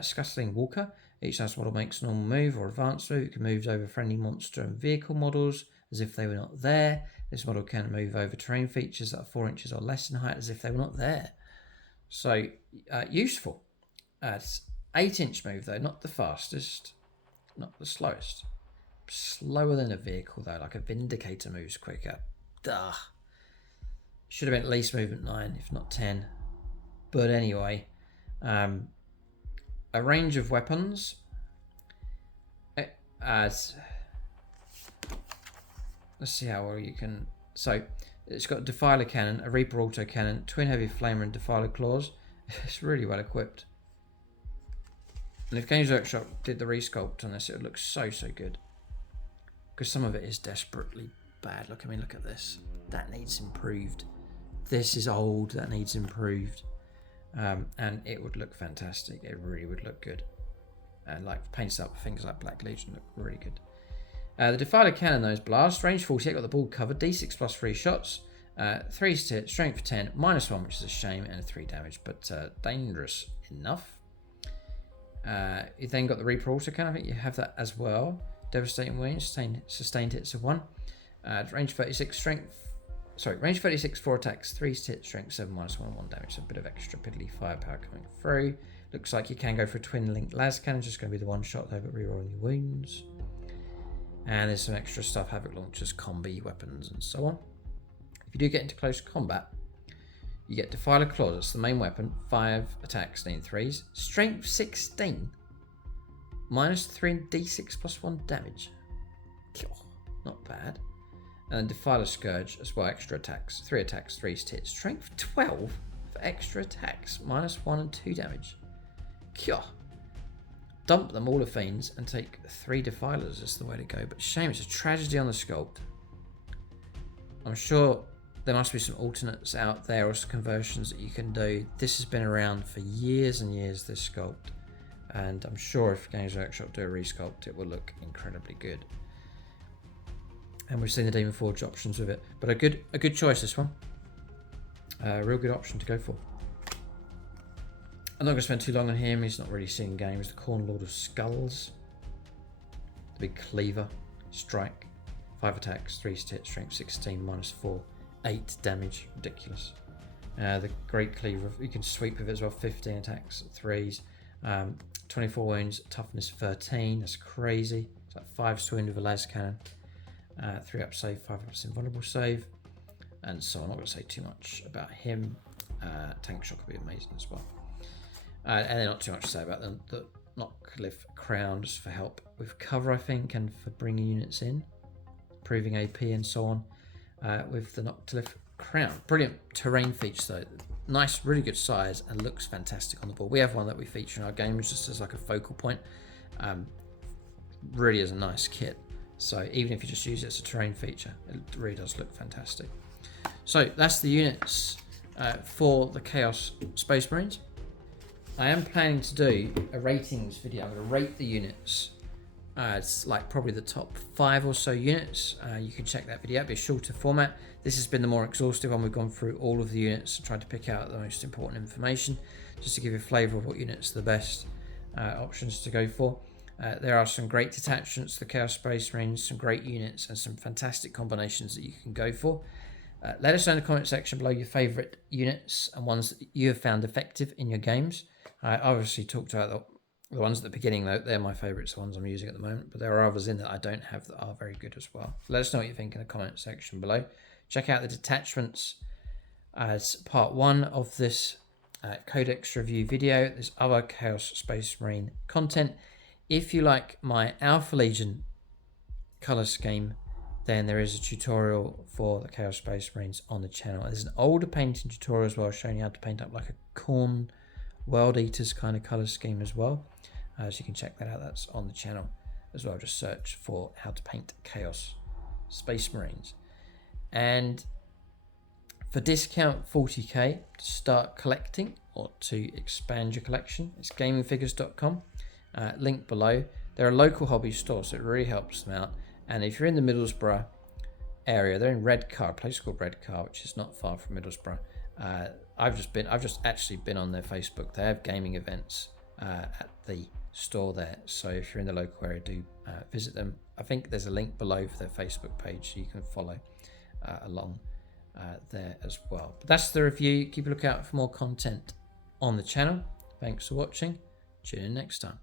Scuttling Walker, each dice model makes a normal move or advanced move. It can move over friendly monster and vehicle models as if they were not there. This model can move over terrain features that are 4 inches or less in height as if they were not there. So, useful. It's 8-inch move though, not the fastest, not the slowest. Slower than a vehicle though, like a Vindicator moves quicker. Duh. Should have been at least movement 9, if not 10. But anyway, a range of weapons. Let's see how well you can. So it's got a Defiler cannon, a Reaper auto cannon, twin heavy flamer, and Defiler claws. It's really well equipped. And if Games Workshop did the resculpt on this, it would look so good. Because some of it is desperately bad. Look at this. That needs improved. This is old. That needs improved. And it would look fantastic. It really would look good. And like paints up things like Black Legion look really good. The Defiler cannon, those blast range 48, got the ball covered. D6 plus 3 shots. 3 hit, strength 10, -1, which is a shame, and 3 damage, but dangerous enough. You then got the Reaper auto cannon. I think you have that as well. Devastating wounds, sustained hits of 1. Range 36, range 36, 4 attacks, 3 hit, strength 7, -1, 1 damage. So a bit of extra piddly firepower coming through. Looks like you can go for a twin link las cannon, just going to be the 1 shot though, but rerolling your wounds. And there's some extra stuff, Havoc launchers, combi weapons, and so on. If you do get into close combat, you get Defiler Claws, that's the main weapon, 5 attacks, 3s, strength 16, -3 D6 plus 1 damage. Not bad. And then Defiler Scourge as well, extra attacks, 3 attacks, 3 hits, strength 12 for extra attacks, -1 and 2 damage. Dump them all of Fiends and take 3 Defilers is the way to go, but shame, it's a tragedy on the sculpt. I'm sure there must be some alternates out there or some conversions that you can do. This has been around for years and years, this sculpt, and I'm sure if Games Workshop do a resculpt, it will look incredibly good. And we've seen the Demon Forge options with it, but a good choice, this one. A real good option to go for. I'm not going to spend too long on him. He's not really seeing games. The Corn Lord of Skulls. The Big Cleaver. Strike. 5 attacks, 3 hit, strength 16, -4, 8 damage. Ridiculous. The Great Cleaver. You can sweep with it as well. 15 attacks, 3s. 24 wounds, toughness 13. That's crazy. It's like 5 swing with a las cannon. 3 up save, 5 up invulnerable save. And so I'm not going to say too much about him. Tank Shock will be amazing as well. And then not too much to say about them. The Knockcliff Crown just for help with cover, I think, and for bringing units in, improving AP and so on. With the Knockcliff Crown, brilliant terrain feature though. Nice, really good size, and looks fantastic on the board. We have one that we feature in our games just as like a focal point. Really is a nice kit. So even if you just use it as a terrain feature, it really does look fantastic. So that's the units for the Chaos Space Marines. I am planning to do a ratings video. I'm going to rate the units. It's like probably the top 5 or so units. You can check that video out. It'll be a shorter format. This has been the more exhaustive one. We've gone through all of the units and tried to pick out the most important information just to give you a flavour of what units are the best options to go for. There are some great detachments, the Chaos Space Marines, some great units and some fantastic combinations that you can go for. Let us know in the comment section below your favourite units and ones that you have found effective in your games. I obviously talked about the ones at the beginning, though. They're my favourites, the ones I'm using at the moment, but there are others in that I don't have that are very good as well. Let us know what you think in the comment section below. Check out the detachments as part 1 of this Codex review video. There's other Chaos Space Marine content. If you like my Alpha Legion colour scheme, then there is a tutorial for the Chaos Space Marines on the channel. There's an older painting tutorial as well, showing you how to paint up like a Khorne World Eaters kind of colour scheme as well. So you can check that out. That's on the channel as well. Just search for how to paint Chaos Space Marines. And for discount 40k to start collecting or to expand your collection, it's gamingfigures.com. Link below. They're a local hobby store, so it really helps them out. And if you're in the Middlesbrough area, they're in Redcar, a place called Redcar, which is not far from Middlesbrough. I've just actually been on their Facebook. They have gaming events at the store there. So if you're in the local area, do visit them. I think there's a link below for their Facebook page, so you can follow along there as well. But that's the review. Keep a lookout for more content on the channel. Thanks for watching. Tune in next time.